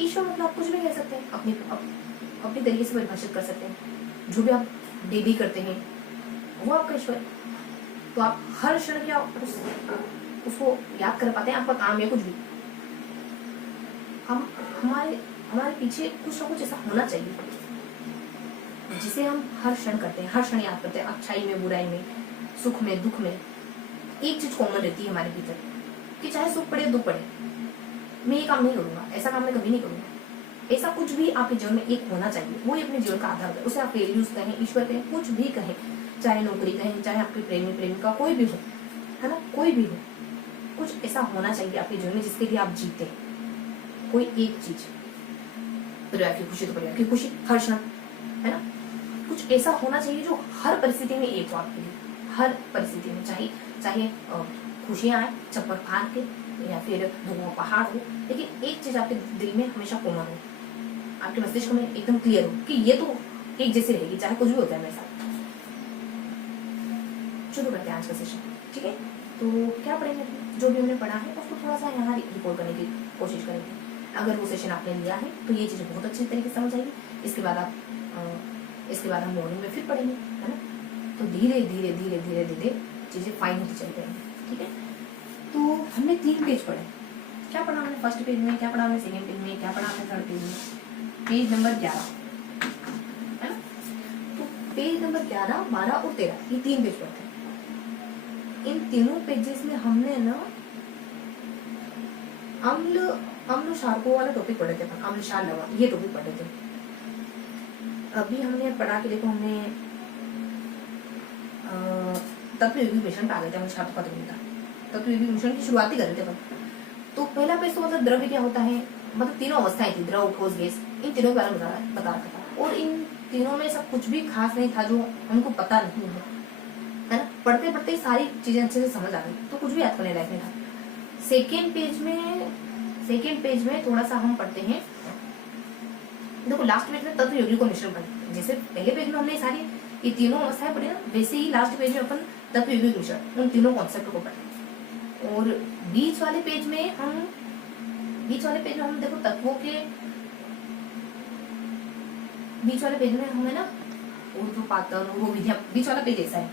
ईश्वर मतलब आप कुछ भी कह सकते हैं, अपनी तरीके से परिभाषित कर सकते हैं। जो भी आप डेली करते हैं वो आपका ईश्वर है। तो आप हर क्षण क्या उसको याद कर पाते हैं, आपका काम है कुछ भी। हम हमारे पीछे कुछ ना कुछ ऐसा होना चाहिए जिसे हम हर क्षण करते हैं, हर क्षण याद करते हैं, अच्छाई में, बुराई में, सुख में, दुख में। एक चीज कॉमन रहती है हमारे भीतर कि चाहे सुख पड़े दुख पड़े, मैं ये काम नहीं करूंगा, ऐसा काम मैं कभी नहीं करूंगा। ऐसा कुछ भी आपके जीवन में एक होना चाहिए, वो ही अपने जीवन का आधार है। उसे आप वैल्यूज कहें, ईश्वर कहें, कुछ भी कहें, चाहे नौकरी कहें, चाहे आपके प्रेमी प्रेमिका कोई भी हो, है ना, कोई भी हो, कुछ ऐसा होना चाहिए आपके जीवन में जिसके लिए आप जीते। कोई एक चीज, परिवार की खुशी तो परिवार की खुशी हर क्षण, है ना। कुछ ऐसा होना चाहिए जो हर परिस्थिति में एक हो आपके लिए, हर परिस्थिति में, चाहे खुशियां आए चप्पल फाड़ के या फिर धुआं पहाड़ हो, लेकिन एक चीज आपके दिल में हमेशा कॉमन हो, आपके मस्तिष्क में एकदम क्लियर हो कि ये तो एक जैसी रहेगी, चाहे कुछ भी होता है मेरे साथ। शुरू करते हैं आज का सेशन, ठीक है। तो क्या पढ़ेंगे, जो भी हमने पढ़ा है उसको थोड़ा सा यहाँ रिकॉर्ड करने की कोशिश करेंगे। अगर वो सेशन आपने लिया है तो ये चीजें बहुत अच्छी तरीके से समझ आएगी। इसके बाद हम मॉर्निंग में फिर पढ़ेंगे, है ना। तो धीरे धीरे धीरे धीरे धीरे चीजें फाइन होती चल रही हैं, ठीक है। तो हमने 3 पेज पढ़े। क्या पढ़ा हमने फर्स्ट पेज में, क्या पढ़ा हमने सेकेंड पेज में, क्या पढ़ा हमने थर्ड पेज में, पेज नंबर 11, है ना। तो पेज नंबर 11, 12 और 13 ये 3 पेज पढ़ते हैं। इन तीनों पेजेस में हमने ना अम्ल क्षारकों वाला टॉपिक पढ़े थे, अम्ल क्षार लवण ये टॉपिक पढ़े थे। अभी हमने पढ़ा कि देखो हमने तत्व यौगिक मिश्रण पे आ गए थे, हमने क्षार तत्व यौगिक मिश्रण की शुरुआत ही कर रहे थे अपन। तो पहला पेज तो मतलब द्रव्य क्या होता है, मतलब तीनों अवस्थाएं थी, द्रव, ठोस, गैस, इन तीनों के बारे में बता रखा था। और इन तीनों में सब कुछ भी खास नहीं था जो हमको पता नहीं है ना। पढ़ते पढ़ते सारी चीजें अच्छे से समझ आ गई, तो कुछ भी याद करने लायक नहीं था। सेकेंड पेज में थोड़ा सा हम पढ़ते हैं। देखो लास्ट पेज में तत्व यौगिक को मिश्रण पढ़ते, जैसे पहले पेज में हमने सारी ये तीनों अवस्थाएं पढ़ी ना, वैसे ही लास्ट पेज में अपन तत्व यौगिक मिश्रण उन तीनों कॉन्सेप्ट को पढ़ते हैं। और बीच वाले पेज में हम देखो तत्वों के बीच वाले पेज में हमें ना ऊर्ध्वपातन वो विधियां, बीच वाला पेज ऐसा है,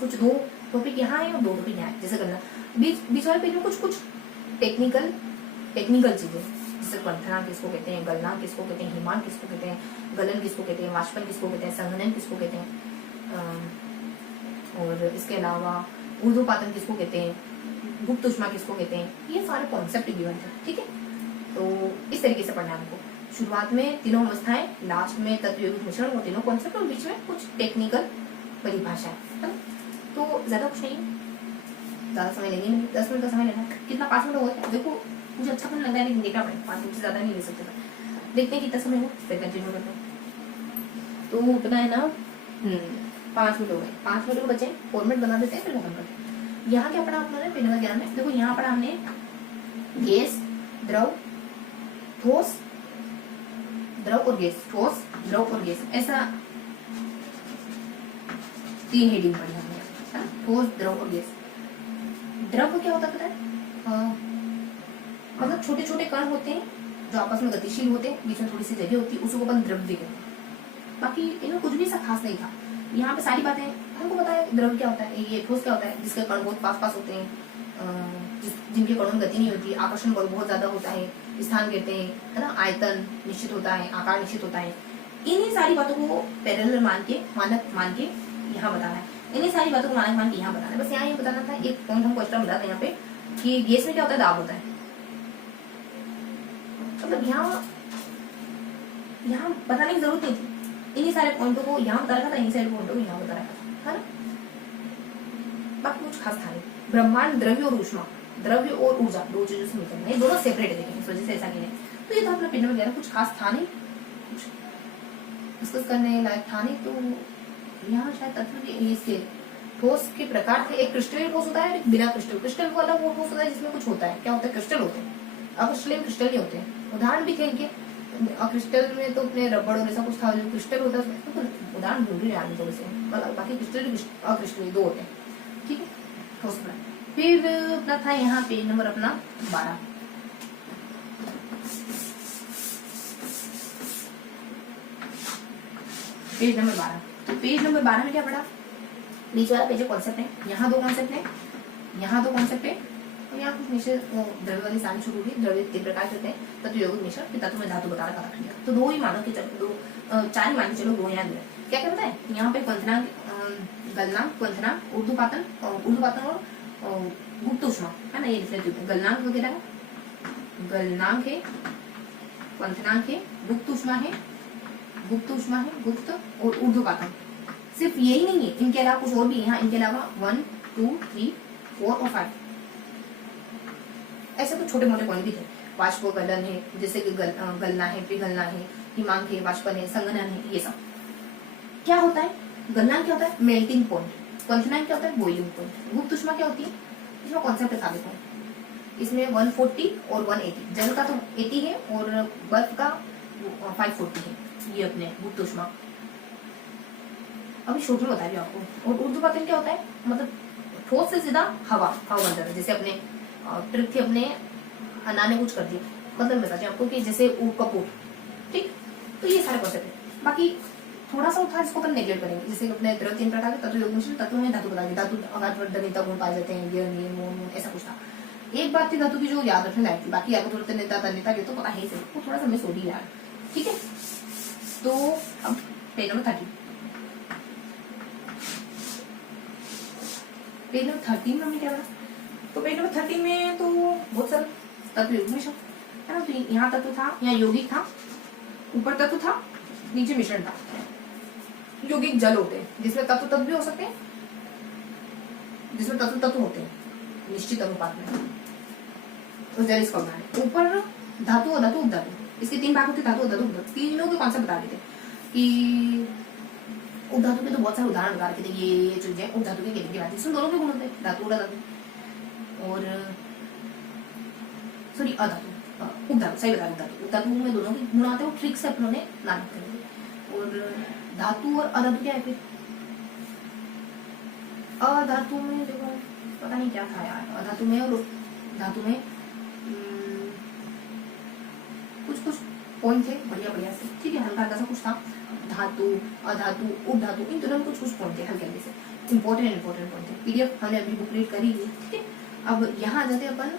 कुछ 2 टॉपिक यहाँ है और 2 टॉपिक यहाँ है, जैसे करना बीच वाले पेज में कुछ टेक्निकल चीजें, जैसे पंथना किसको कहते हैं, गलना किसको कहते हैं, हिमान किसको कहते हैं, गलन किसको कहते हैं, वाष्पन किसको कहते हैं, संघनन किसको कहते हैं, और इसके अलावा ऊर्ध्वपातन किसको कहते हैं, गुप्त ऊष्मा किसको कहते हैं, ये सारे कॉन्सेप्ट गिवन थे, ठीक है। तो इस तरीके से पढ़ना है हमको। शुरुआत में तीनों अवस्थाएं, लास्ट में तत्व यौगिक मिश्रण, वो तीनों कॉन्सेप्ट, और बीच में कुछ टेक्निकल परिभाषा है। तो ज्यादा कुछ नहीं, ज्यादा समय लेंगे नहीं, 10 मिनट का समय लेना है। कितना 5 मिनट हो गया, देखो मुझे अच्छा नहीं लग रहा है लेकिन देखना पड़ेगा, 5 मिनट से ज्यादा नहीं ले सकते। देखते हैं कितना समय हो, फिर कंटिन्यू करते हैं। तो उतना है ना, 5 मिनट हो गए, 5 मिनट को बचे, फॉर्मेट बना देते हैं फिर खत्म करते हैं। यहाँ क्या पढ़ा आपने पेज नंबर 11 में, देखो यहाँ पढ़ा हमने गैस, द्रव, ठोस, द्रव और गैस, ठोस, द्रव और गैस, ऐसा 3 हेडिंग पढ़ी हमने, ठोस, द्रव और गैस। द्रव क्या होता है, मतलब छोटे छोटे कण होते हैं जो आपस में गतिशील होते हैं, बीच में थोड़ी सी जगह होती है, उसको अपन द्रव्य कहते हैं। बाकी इनमें कुछ भी ऐसा खास नहीं था, यहाँ पे सारी बातें हमको पता है। द्रव्य क्या होता है, ये ठोस क्या होता है, जिसके कण बहुत पास होते हैं, जिनके कणों में गति नहीं होती, आकर्षण बल बहुत ज्यादा होता है, स्थान कहते हैं, है ना, आयतन निश्चित होता है, आकार निश्चित होता है। इन्हीं सारी बातों को पैरेलल मानक मान के यहाँ बताना है, इन्हीं सारी बातों को मानक मान के यहाँ बताना है। बस यहाँ ये बताना था, एक पॉइंट हमको एक्स्ट्रा मिला था यहाँ पे कि गैस में क्या होता है, दाब होता है। मतलब यहाँ बताने की जरूरत नहीं थी, इन्हीं सारे पॉइंटों को यहाँ बता रखा था, इन्हीं सारे पॉइंटों को यहाँ बता रखा था, है ना। बाकी कुछ खास था नहीं। ब्रह्मांड द्रव्य और ऊष्मा, द्रव्य और ऊर्जा दो चीजों से मिलकर, ये दोनों सेपरेट है, लेकिन इस वजह से ऐसा नहीं है। तो ये था अपना पेज नंबर 11, कुछ खास था नहीं, कुछ डिस्कस करने लायक था नहीं। तो यहाँ शायद तत्व के इसके ठोस के प्रकार थे, एक क्रिस्टल ठोस होता है, एक बिना क्रिस्टल। क्रिस्टल वाला वो ठोस होता है जिसमें कुछ होता है, क्या होता है, क्रिस्टल होते हैं। अब क्रिस्टल क्रिस्टल नहीं होते हैं, उदाहरण भी थे इनके। क्रिस्टल में तो अपने रबड़ और ऐसा कुछ था, जो क्रिस्टल होता है उसमें तो उदाहरण ढूंढ रही है थोड़े से, मतलब बाकी क्रिस्टल अक्रिस्टल दो होते हैं, ठीक है, ठोस बना। फिर अपना था यहाँ पेज नंबर अपना 12, पेज नंबर 12। तो पेज नंबर 12 में क्या पढ़ा, बीच वाला पेज कॉन्सेप्ट है, यहाँ दो कॉन्सेप्ट है, यहाँ दो कॉन्सेप्ट है, और यहाँ कुछ नीचे द्रव्य वाली सारी शुरू हुई। द्रव्य 3 प्रकार के होते हैं, तत्व, यौगिक, मिश्रण, फिर तत्व में धातु बता रखा लिया। तो 2 ही मानो कि चलो, 2 4 ही मान के चलो, 2 यहाँ दिया। क्या क्या बताए यहाँ पे, पंथनांक, गलनांक, पंथनांक, ऊर्ध्वपातन और गुप्त ऊष्मा, है ना, ये लिख लेते हैं। गलनांक वगैरह है, गलनांक है, पंथनांक है, गुप्त ऊष्मा है, गुप्त ऊष्मा है, गुप्त और ऊर्ध्वपातन। सिर्फ यही नहीं है, इनके अलावा कुछ और भी यहाँ, इनके अलावा 1 2 3 4 और 5 ऐसे तो छोटे मोटे पॉइंट भी थे। वाष्प गलन है, जैसे कि गलना है, पिघलना है, हिमांक है, वाष्पन है, संघनन है, ये सब क्या होता है। गलनांक क्या होता है, मेल्टिंग पॉइंट। पंथनांक क्या होता है, बॉइलिंग पॉइंट। गुप्त ऊष्मा क्या होती है, इसमें कॉन्सेप्ट बता देता हूँ। इसमें 140 और 180, जल का तो 80 है और बर्फ का 540 है, ये अपने गुप्त ऊष्मा। अभी शॉर्ट में बता रही हूँ आपको। और ऊर्ध्वपातन क्या होता है, मतलब ठोस से सीधा हवा बन जाता है। जैसे अपने ट्रिक थी, अपने अना ने कुछ कर दिया, मतलब बताती हूँ आपको कि जैसे कपूर, ठीक। तो ये सारे कॉन्सेप्ट है। बाकी थोड़ा सा उठा इसको अपन नेगलेक्ट करेंगे, जैसे अपने द्रव्य 3 प्रकार के, तत्व, यौगिक, मिश्रण। तत्व में धातु बता दी, धातु अगाध गुण पाए जाते हैं, गिर, नील, मोन, ऐसा कुछ था। एक बात थी धातु की जो याद रखने लायक थी, बाकी आपको थोड़ा नेता के तो पता है, वो थोड़ा सा मिस हो रही यार, ठीक है। तो अब पेज नंबर 30, पेज नंबर 13 में हमने क्या पढ़ा। तो पेज नंबर 30 में तो बहुत सारा तत्व, यौगिक, मिश्रण, है ना। तो यहाँ तत्व था, यहाँ यौगिक था, ऊपर तत्व था, नीचे मिश्रण था। यौगिक जल होते हैं, जिसमें तत्व भी हो सकते हैं, जिसमें तत्व होते हैं निश्चित अनुपात में, तो जल इसका उदाहरण है। ऊपर धातु और धातु, उपधातु, इसके 3 भाग होते हैं, धातु और धातु, उपधातु। तीनों के कॉन्सेप्ट बता देते कि उपधातु के तो बहुत सारे उदाहरण बता रखे थे, ये चीजें उपधातु के कहने की बात है। इसमें दोनों के गुण होते हैं, धातु और धातु, और सॉरी अधातु, उपधातु, सही बता, उपधातु। उपधातु में दोनों के गुण आते हैं, वो ट्रिक से अपनों ने नाम रखे। और धातु और अधातु क्या है फिर, अधातु में देखो पता नहीं क्या था यार, अधातु में और धातु में कुछ कुछ पॉइंट थे बढ़िया से, ठीक है, हल्का हल्का सा कुछ था। धातु, अधातु, उपधातु, इन दोनों में कुछ कुछ पॉइंट थे हल्के हल्के से, इंपॉर्टेंट पॉइंट थे। पीडीएफ हमने अभी बुक रीड करी है, ठीक है। अब यहाँ आ जाते हैं अपन,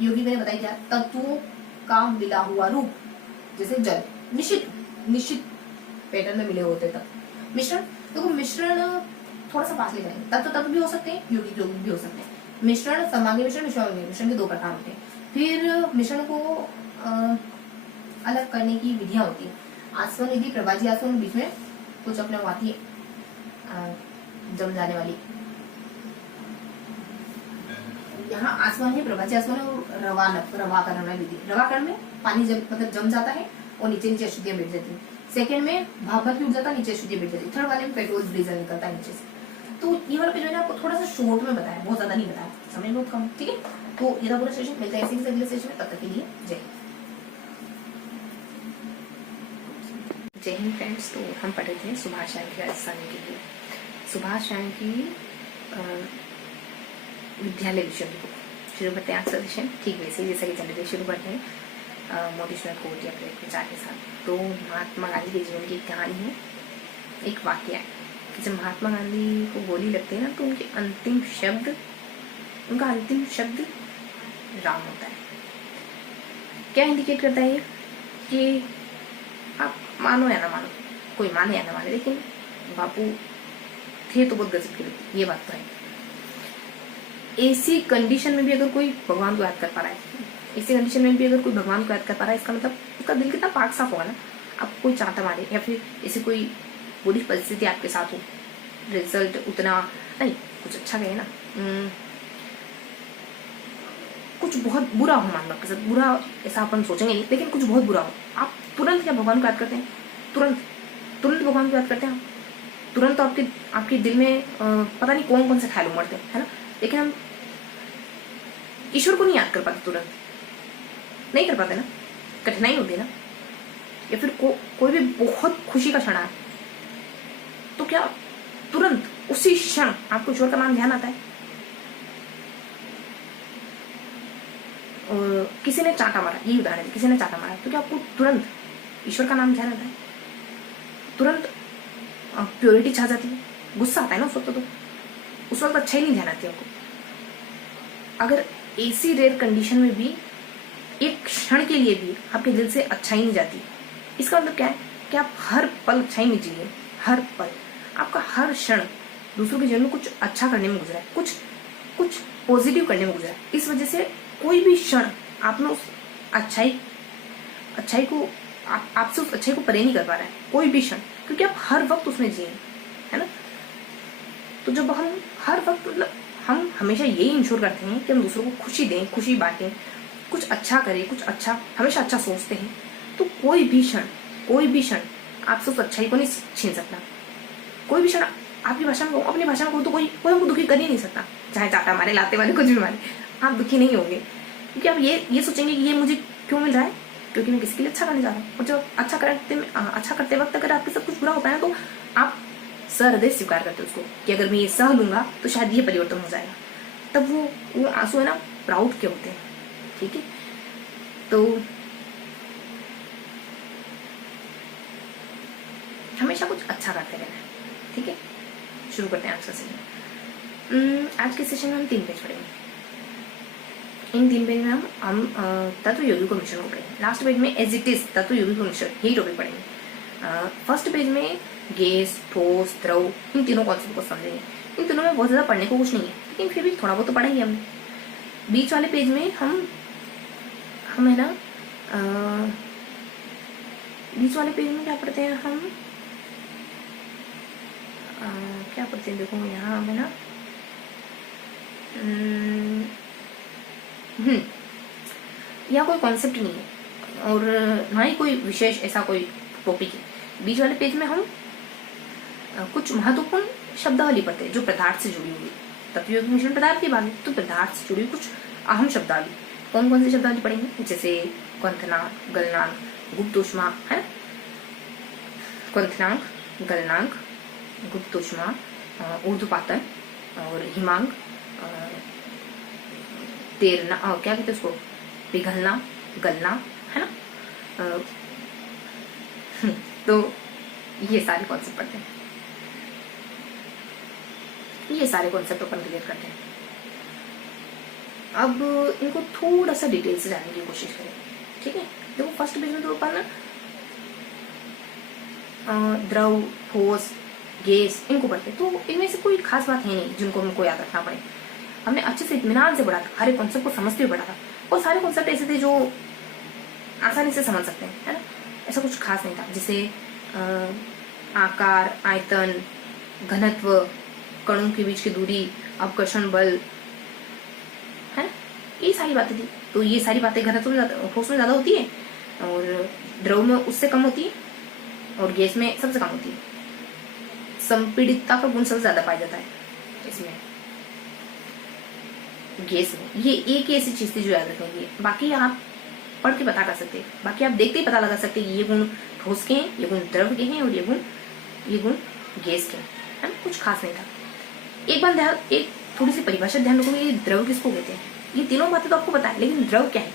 योगी मैंने बताई क्या, तत्वों का मिला हुआ रूप, जैसे जल निश्चित पैटर्न में मिले होते तत्व। मिश्रण, देखो मिश्रण थोड़ा सा पास ले करेंगे, तत्व भी हो सकते हैं, यौगिक भी हो सकते हैं। मिश्रण, समांगी मिश्रण, मिश्रण के 2 प्रकार होते हैं। फिर मिश्रण को अलग करने की विधियां होती है। आसवन विधि, प्रभाजी आसवन, बीच में कुछ अपने आती है जम जाने वाली। यहाँ आसवन है, प्रभाजी आसवन है, और रवाकरण विधि। रवाकरण में पानी मतलब जम जाता है और नीचे अशुद्धियां बैठ जाती है। सेकेंड में भाप भर उठ जाता है, नीचे अशुद्धियां बैठ जाती है। थर्ड वाले में पेट्रोल डीजल निकलता है नीचे से। तो ये वाला जो है आपको थोड़ा सा शॉर्ट में बताया, बहुत ज्यादा नहीं बताया, समय बहुत कम, ठीक है। तो ये था पूरा सेशन, मिलता है ऐसे ही अगले सेशन में, तब तक के लिए जय हिंद फ्रेंड्स। तो हम पढ़ रहे थे सुभाष शाह की राजस्थान के लिए, सुभाष शाह की विद्यालय विषयों की बुक शुरू करते हैं आज का सेशन, ठीक वैसे ही जैसा कि चल रहे शुरू करते हैं मोटिवेशनल कोट या फिर विचार के साथ। तो महात्मा गांधी के जीवन की एक कहानी है, एक वाक्य है कि जब महात्मा गांधी को गोली लगती है ना, तो उनका अंतिम शब्द राम होता है। क्या इंडिकेट करता है कि आप मानो या ना मानो, कोई माने या ना माने, लेकिन बापू थे तो बहुत गजब के, ये बात तो है। ऐसी कंडीशन में भी अगर कोई भगवान को याद कर पा रहा है, ऐसी कंडीशन में भी अगर कोई भगवान को याद कर पा रहा है, इसका मतलब उसका दिल कितना पाक साफ होगा ना। आपको कोई चाहता मारे या फिर ऐसी कोई बुरी परिस्थिति आपके साथ हो, रिजल्ट उतना नहीं, कुछ अच्छा कहे ना, कुछ बहुत बुरा हो मान लो आपके साथ, बुरा ऐसा अपन सोचेंगे नहीं, लेकिन कुछ बहुत बुरा हो, आप तुरंत क्या भगवान को याद करते हैं? तुरंत तुरंत भगवान को याद करते हैं आप? तुरंत तो आपके दिल में पता नहीं कौन कौन से ख्याल उमड़ते हैं, है ना? लेकिन हम ईश्वर को नहीं याद कर पाते, तुरंत नहीं कर पाते ना, कठिनाई होती है ना। या फिर कोई भी बहुत खुशी का क्षण आए तो क्या तुरंत उसी क्षण आपको ईश्वर का नाम ध्यान आता है? और किसी ने चांटा मारा, ये उदाहरण है, किसी ने चांटा मारा तो क्या आपको तुरंत ईश्वर का नाम ध्यान आता है? तुरंत प्योरिटी छा जाती है, गुस्सा आता है ना उस वक्त, तो उस वक्त अच्छा ही नहीं ध्यान आती आपको। अगर ऐसी रेयर कंडीशन में भी एक क्षण के लिए भी आपके दिल से अच्छाई नहीं जाती, इसका मतलब क्या है कि आप हर पल अच्छाई में जिए, हर पल आपका हर क्षण दूसरों के जीवन में कुछ अच्छा करने में गुजरा है, कुछ पॉजिटिव करने में गुजरा है। इस वजह से कोई भी क्षण आपने उस अच्छाई को आपसे उस अच्छाई को परे नहीं कर पा रहा है, कोई भी क्षण, क्योंकि आप हर वक्त उसमें जिए, है ना। तो जब हम हर वक्त, मतलब हम हमेशा यही इंश्योर करते हैं कि हम दूसरों को खुशी दें, खुशी बांटें, कुछ अच्छा करें, कुछ अच्छा, हमेशा अच्छा सोचते हैं, तो कोई भी क्षण आपसे उस अच्छाई को नहीं छीन सकता। कोई भी क्षण आपकी भाषा में, अपनी भाषा में तो कोई हमको दुखी कर ही नहीं सकता, चाहे चाटा मारे, लाते मारे, कुछ भी मारे, आप दुखी नहीं होंगे, क्योंकि आप ये सोचेंगे कि ये मुझे क्यों मिल रहा है, क्योंकि मैं किसी के लिए अच्छा करने जा रहा हूँ। और जब अच्छा करते वक्त अगर आपके साथ कुछ बुरा होता है तो आप सहृदय स्वीकार करते हो उसको, कि अगर मैं ये सह लूंगा तो शायद ये परिवर्तन हो जाएगा। तब वो आंसू है ना, प्राउड के होते हैं, ठीक है। तो हमेशा कुछ अच्छा करते रहना है, ठीक है। शुरू करते हैं आज का सेशन। आज के सेशन में हम 3 पेज पढ़ेंगे। इन 3 पेज में हम तत्व योगी को मिश्रण को पढ़ेंगे। लास्ट पेज में एज इट इज तत्व योगी को मिश्रण, यही टॉपिक पढ़ेंगे। फर्स्ट पेज में गैस, ठोस, द्रव, इन तीनों कॉन्सेप्ट को समझेंगे। इन तीनों में बहुत ज्यादा पढ़ने को कुछ नहीं है, लेकिन फिर भी थोड़ा बहुत तो पढ़ेंगे हमने। बीच वाले पेज में हम है ना, बीच वाले पेज में क्या पढ़ते हैं हम, क्या पढ़ते हैं, देखो यहाँ हमें ना, यहाँ कोई कॉन्सेप्ट नहीं है और ना ही कोई विशेष ऐसा कोई टॉपिक है। बीच वाले पेज में हम कुछ महत्वपूर्ण शब्दावली पढ़ते हैं जो पदार्थ से जुड़ी हुई। तत्व योगी मिश्रण पदार्थ की बात है तो पदार्थ से जुड़ी कुछ अहम शब्दावली, कौन कौन सी शब्दावली पढ़ेंगे, जैसे क्वंथनांक, गलनांक, गुप्त ऊष्मा, है क्वंथनांक, गलनांक, गुप्त ऊष्मा, ऊर्ध्वपातन और हिमांक, तैरना, क्या कहते हैं उसको, पिघलना, गलना, है ना। तो ये सारे कॉन्सेप्ट पढ़ते हैं, ये सारे कॉन्सेप्ट अपन क्लियर करते हैं। अब इनको थोड़ा सा डिटेल से जानने की कोशिश करें, ठीक है। देखो फर्स्ट पेज में तो अपन द्रव, ठोस, गैस, इनको पढ़ते हैं, तो इनमें से कोई खास बात है नहीं जिनको हमको याद रखना पड़े। हमने अच्छे से इत्मीनान से पढ़ा था, हर एक कॉन्सेप्ट को समझते हुए पढ़ा था, और सारे कॉन्सेप्ट ऐसे थे जो आसानी से समझ सकते हैं, है ना। ऐसा कुछ खास नहीं था, जैसे आकार, आयतन, घनत्व, कणों के बीच की दूरी, अवकर्षण बल, है ना, ये सारी बातें थी। तो ये सारी बातें घनत्व में, ठोस में ज्यादा होती है और द्रव में उससे कम होती है और गैस में सबसे कम होती है। संपीड़ितता का गुण सबसे ज्यादा पाया जाता है इसमें, गैस में। ये एक ऐसी चीज थी जो याद रखेंगे, बाकी आप पढ़ के पता कर सकते हैं, बाकी आप देखते ही पता लगा सकते हैं ये गुण ठोस के हैं, ये गुण द्रव के हैं और ये गुण गैस के हैं, है ना। कुछ खास नहीं था। एक थोड़ी सी परिभाषा ध्यान रखोगे, ये द्रव किसको कहते हैं। ये तीनों बातें तो आपको पता है, लेकिन द्रव क्या है,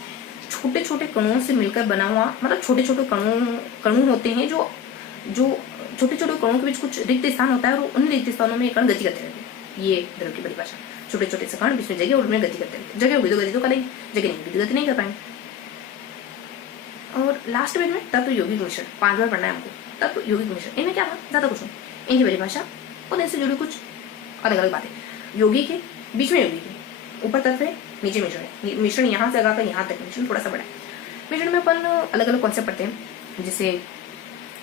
छोटे छोटे कणों से मिलकर बना हुआ, मतलब छोटे छोटे कणों होते हैं जो छोटे छोटे कणों के बीच कुछ रिक्त स्थान होता है और उन रिक्त स्थानों में कण गति करते रहते हैं। ये द्रव की परिभाषा, छोटे छोटे से कण बीच में जगह और उनमें गति करते रहते हैं। जगह होगी तो गति तो करेंगे, जगह नहीं होगी तो गति नहीं कर पाएंगे। और लास्ट पेज में तत्व यौगिक मिश्रण 5 बार पढ़ना है हमको। तत्व यौगिक मिश्रण, इनमें क्या था, ज्यादा कुछ नहीं, इनकी परिभाषा और इनसे जुड़ी कुछ अलग अलग बातें। यौगिक है, बीच में यौगिक है, ऊपर तत्व है, नीचे मिश्रण है। मिश्रण यहाँ से लगाकर यहाँ तक मिश्रण थोड़ा सा बड़ा है। मिश्रण में अपन अलग अलग कॉन्सेप्ट पढ़ते हैं, जैसे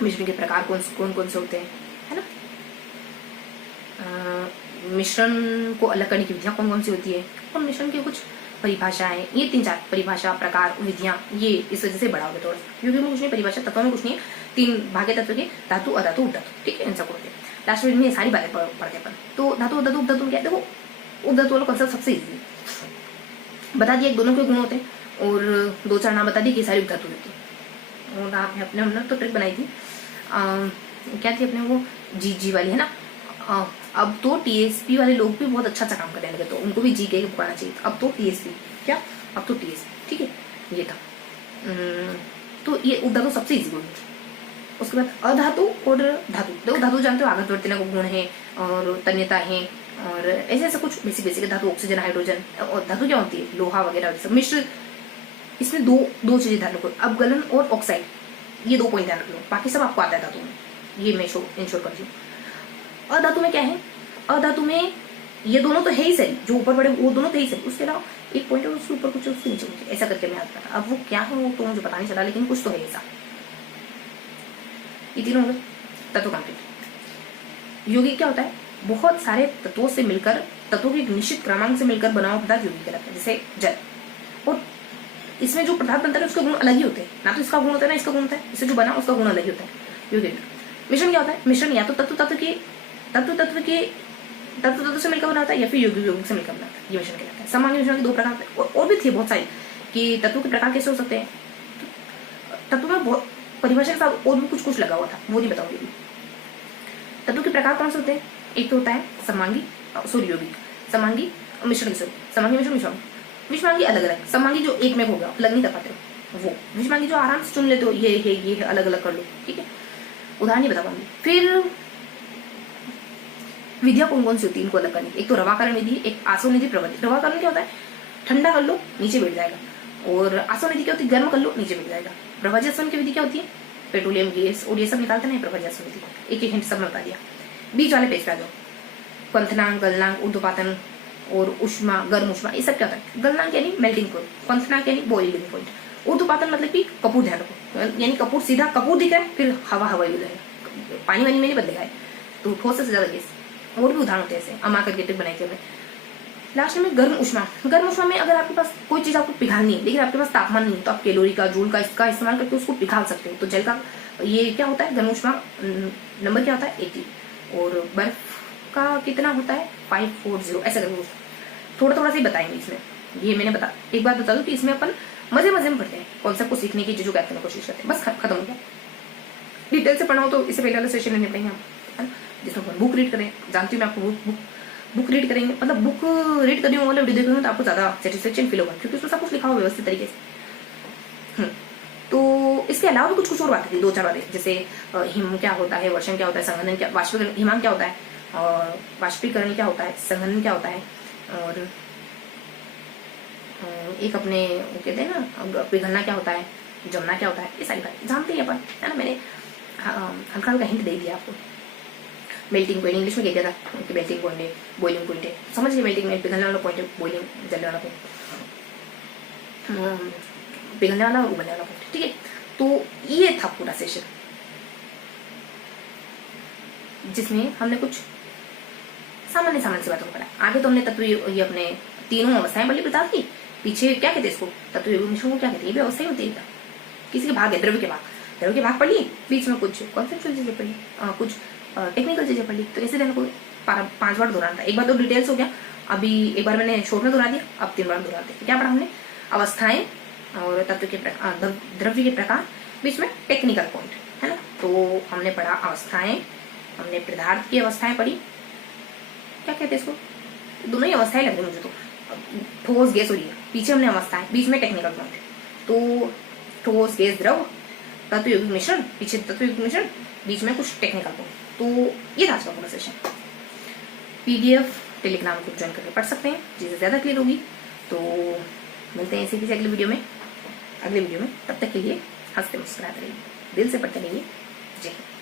मिश्रण के प्रकार कौन कौन से होते हैं, है ना। मिश्रण को अलग करने की विधियां कौन कौन सी होती है, और मिश्रण की कुछ परिभाषाएं, ये 3-4 परिभाषा, प्रकार, विधियां, ये इस वजह से बड़ा हो गया थोड़ा सा, क्योंकि कुछ नहीं, परिभाषा तत्वों में कुछ नहीं है, 3 भागे तत्व के, धातु, अधातु, उपधातु, ठीक है, इन सबको होते हैं। लास्ट में ये सारी बातें पढ़ते अपन। तो धातु, अधातु, उपधातु में क्या है, देखो उपधातु वाला कॉन्सेप्ट सबसे इजी बता दिया, दोनों के गुण होते हैं, और 2-4 नाम बता दिए कि सारी उपधातु होती है। और आपने अपने हमने तो ट्रिक बनाई थी, क्या थी अपने वो जी वाली है ना। अब तो टीएसपी वाले लोग भी बहुत अच्छा काम करने लगे, तो उनको भी जी के पुकारना चाहिए। अब तो टीएसपी क्या, अब तो टीएसपी, ठीक है, ये था। तो ये उपधातु सबसे इजी गुण। उसके बाद अधातु और धातु, देखो धातु जानते हो आघात वर्तना गुण है और तन्यता है, और ऐसे ऐसा कुछ बेसिक धातु, ऑक्सीजन, हाइड्रोजन। और धातु क्या होती है, लोहा वगैरह सब मिश्र। इसमें दो चीजें ध्यान रखो, अपगलन और ऑक्साइड, ये 2 पॉइंट ध्यान रख लो, बाकी सब आपको आता है धातु में, ये मैं इंश्योर कर दूं। अधातु में क्या है, अधातु में ये दोनों तो है ही सही, जो ऊपर बड़े वो दोनों तो ही सही, उसके अलावा एक पॉइंट है उसके ऊपर कुछ, उसके नीचे कुछ, ऐसा करके मैं आता था। अब वो क्या है वो तो मुझे पता नहीं चला, लेकिन कुछ तो है ऐसा। ये तीनों हो गए तत्व कंप्लीट। यौगिक क्या होता है, बहुत सारे तत्वों से मिलकर, तत्वों के निश्चित क्रमांक से मिलकर बना हुआ पदार्थ यौगिक कहलाता है, जैसे जल। और इसमें जो पदार्थ बनता है उसके गुण अलग ही होते हैं, ना तो इसका गुण होता है ना इसका गुण होता है, इससे जो बना उसका गुण अलग ही होता है यौगिक। मिश्रण क्या होता है, मिश्रण या तो तत्व से मिलकर बना होता है, या फिर यौगिक से मिलकर बना होता है, ये मिश्रण कहलाता है। सामान्य मिश्रण के 2 प्रकार होते हैं, और भी थे बहुत सारे कि तत्वों के प्रकार कैसे हो सकते हैं। तत्व में बहुत परिभाषा के साथ और भी कुछ लगा हुआ था, वो नहीं बताऊंगी। तत्वों के प्रकार कौन से होते हैं, एक तो होता है समांगी, यौगिक, समांगी, मिश्रण, समांगी, मिश्रण, विषमांगी अलग अलग, समांगी जो एक में होगा अलग नहीं कर पाते हो, वो विषमांगी जो आराम से चुन लेते हो, ये है ये है, अलग अलग कर लो, ठीक है, उदाहरण नहीं बता पाऊंगी। फिर विधियां कौन कौन सी होती है इनको अलग करने की, एक तो रवाकरण विधि, एक आसवनिधि, प्रवृत्ति। रवाकरण क्या होता है, ठंडा कर लो नीचे बैठ जाएगा, और आसवनिधि क्या होती है, गर्म कर लो नीचे बैठ जाएगा। प्रभाज्यस्वन की विधि क्या होती है, पेट्रोलियम गैस और ये सब निकालते हैं प्रभाज्यस्वन विधि, एक हिंट सब में बता दिया। बीच वाले पेज पे आ जाओ, पंथनांक, गलनांक, ऊर्ध्वपातन और उष्मा, गर्म उष्मा, ये सब क्या होता है। गलनांक यानी मेल्टिंग पॉइंट, पंथनांक यानी बॉइलिंग पॉइंट, ऊर्ध्वपातन मतलब कि कपूर, ध्यान रखो, यानी कपूर सीधा कपूर दिख रहा है, फिर हवा हो जाएगा, पानी वानी में नहीं बदलेगा, तो ठोस से ज्यादा गैस। और भी उदाहरण होते हैं ऐसे, अमा करके ट्रिक बनाई थी हमने। लास्ट में गर्म उष्मा, गर्म उष्मा में अगर आपके पास कोई चीज आपको पिघालनी है, लेकिन आपके पास तापमान नहीं, तो आप कैलोरी का, जूल का, इसका इस्तेमाल करके उसको पिघाल सकते हो। तो जल का ये क्या होता है, गर्म उष्मा नंबर क्या होता है 80, और बर्फ का कितना होता है 540, ऐसा करके थोड़ा सा ही बताएंगे इसमें। ये मैंने एक बात बता दूं कि इसमें अपन मजे में पढ़ते हैं, कॉन्सेप्ट को सीखने की चीजों को करने की कोशिश करते हैं, बस खत्म हो गया। डिटेल से पढ़ा हो तो इससे पहले वाला सेशन लेने पड़ेंगे हम, है ना, जिसमें अपन बुक रीड करें। जानती हूँ मैं आपको बुक रीड करेंगे, मतलब बुक रीड करने वाला वीडियो देखोगे तो आपको ज्यादा सेटिस्फेक्शन फील होगा, क्योंकि उसमें सब कुछ लिखा हुआ व्यवस्थित तरीके से। तो इसके अलावा भी कुछ और बातें थी, 2-4 बातें, जैसे हिम क्या होता है, वर्षण क्या होता है, संघनन क्या, वाष्पीकरण, हिमांक क्या होता है, और वाष्पीकरण क्या होता है, संघनन क्या होता है, और एक अपने वो कहते हैं ना पिघलना क्या होता है, जमना क्या होता है, ये सारी बातें जानते हैं अपन, है ना। मैंने हल्का हल्का हिंट दे दिया आपको। मेल्टिंग पॉइंट इंग्लिश में कह दिया था कि मेल्टिंग पॉइंट है, बॉइलिंग पॉइंट है, समझ गए। मेल्टिंग में पिघलने वाला पॉइंट है, बॉइलिंग जलने वाला पॉइंट, पिघलने वाला और उबलने वाला पॉइंट, ठीक है। तो ये था पूरा सेशन, जिसमें हमने कुछ सामान्य सी बातों को पढ़ा। आगे तो हमने तत्व ये अपने तीनों अवस्थाएं पढ़ी पदार्थ की, पीछे क्या कहते हैं इसको, तत्व यौगिक मिश्रण को क्या कहते हैं, ये भी अवस्थाएं होती है। किसी के भाग है, द्रव्य के भाग पढ़ लिए, बीच में कुछ कॉन्सेप्चुअल चीजें पढ़ी, कुछ टेक्निकल चीजें पढ़ ली। तो ऐसे दिन को 5 बार दोहराना था, एक बार तो डिटेल्स हो गया, अभी एक बार मैंने शॉर्ट में दोहरा दिया, अब 3 बार दोहराते हैं। क्या पढ़ा हमने, अवस्थाएं और तत्व के प्रकार, द्रव्य के प्रकार, बीच में टेक्निकल पॉइंट, है ना। तो हमने पढ़ा अवस्थाएं, हमने पदार्थ की अवस्थाएं पढ़ी, क्या कहते हैं इसको, दोनों ही अवस्थाएं लग रही मुझे तो, ठोस गैस हो रही है, पीछे हमने अवस्थाएं, बीच में टेक्निकल पॉइंट। तो ठोस गैस द्रव, तत्व यौगिक मिश्रण, पीछे तत्व यौगिक मिश्रण, बीच में कुछ टेक्निकल पॉइंट। तो ये था आज का पूरा सेशन। PDF टेलीग्राम को ज्वाइन करके पढ़ सकते हैं, चीजें ज्यादा क्लियर होगी। तो मिलते हैं इसी किसी अगले वीडियो में, तब तक के लिए हंसते मुस्कुराते रहिए, दिल से पढ़ते रहिए। जय हिंद।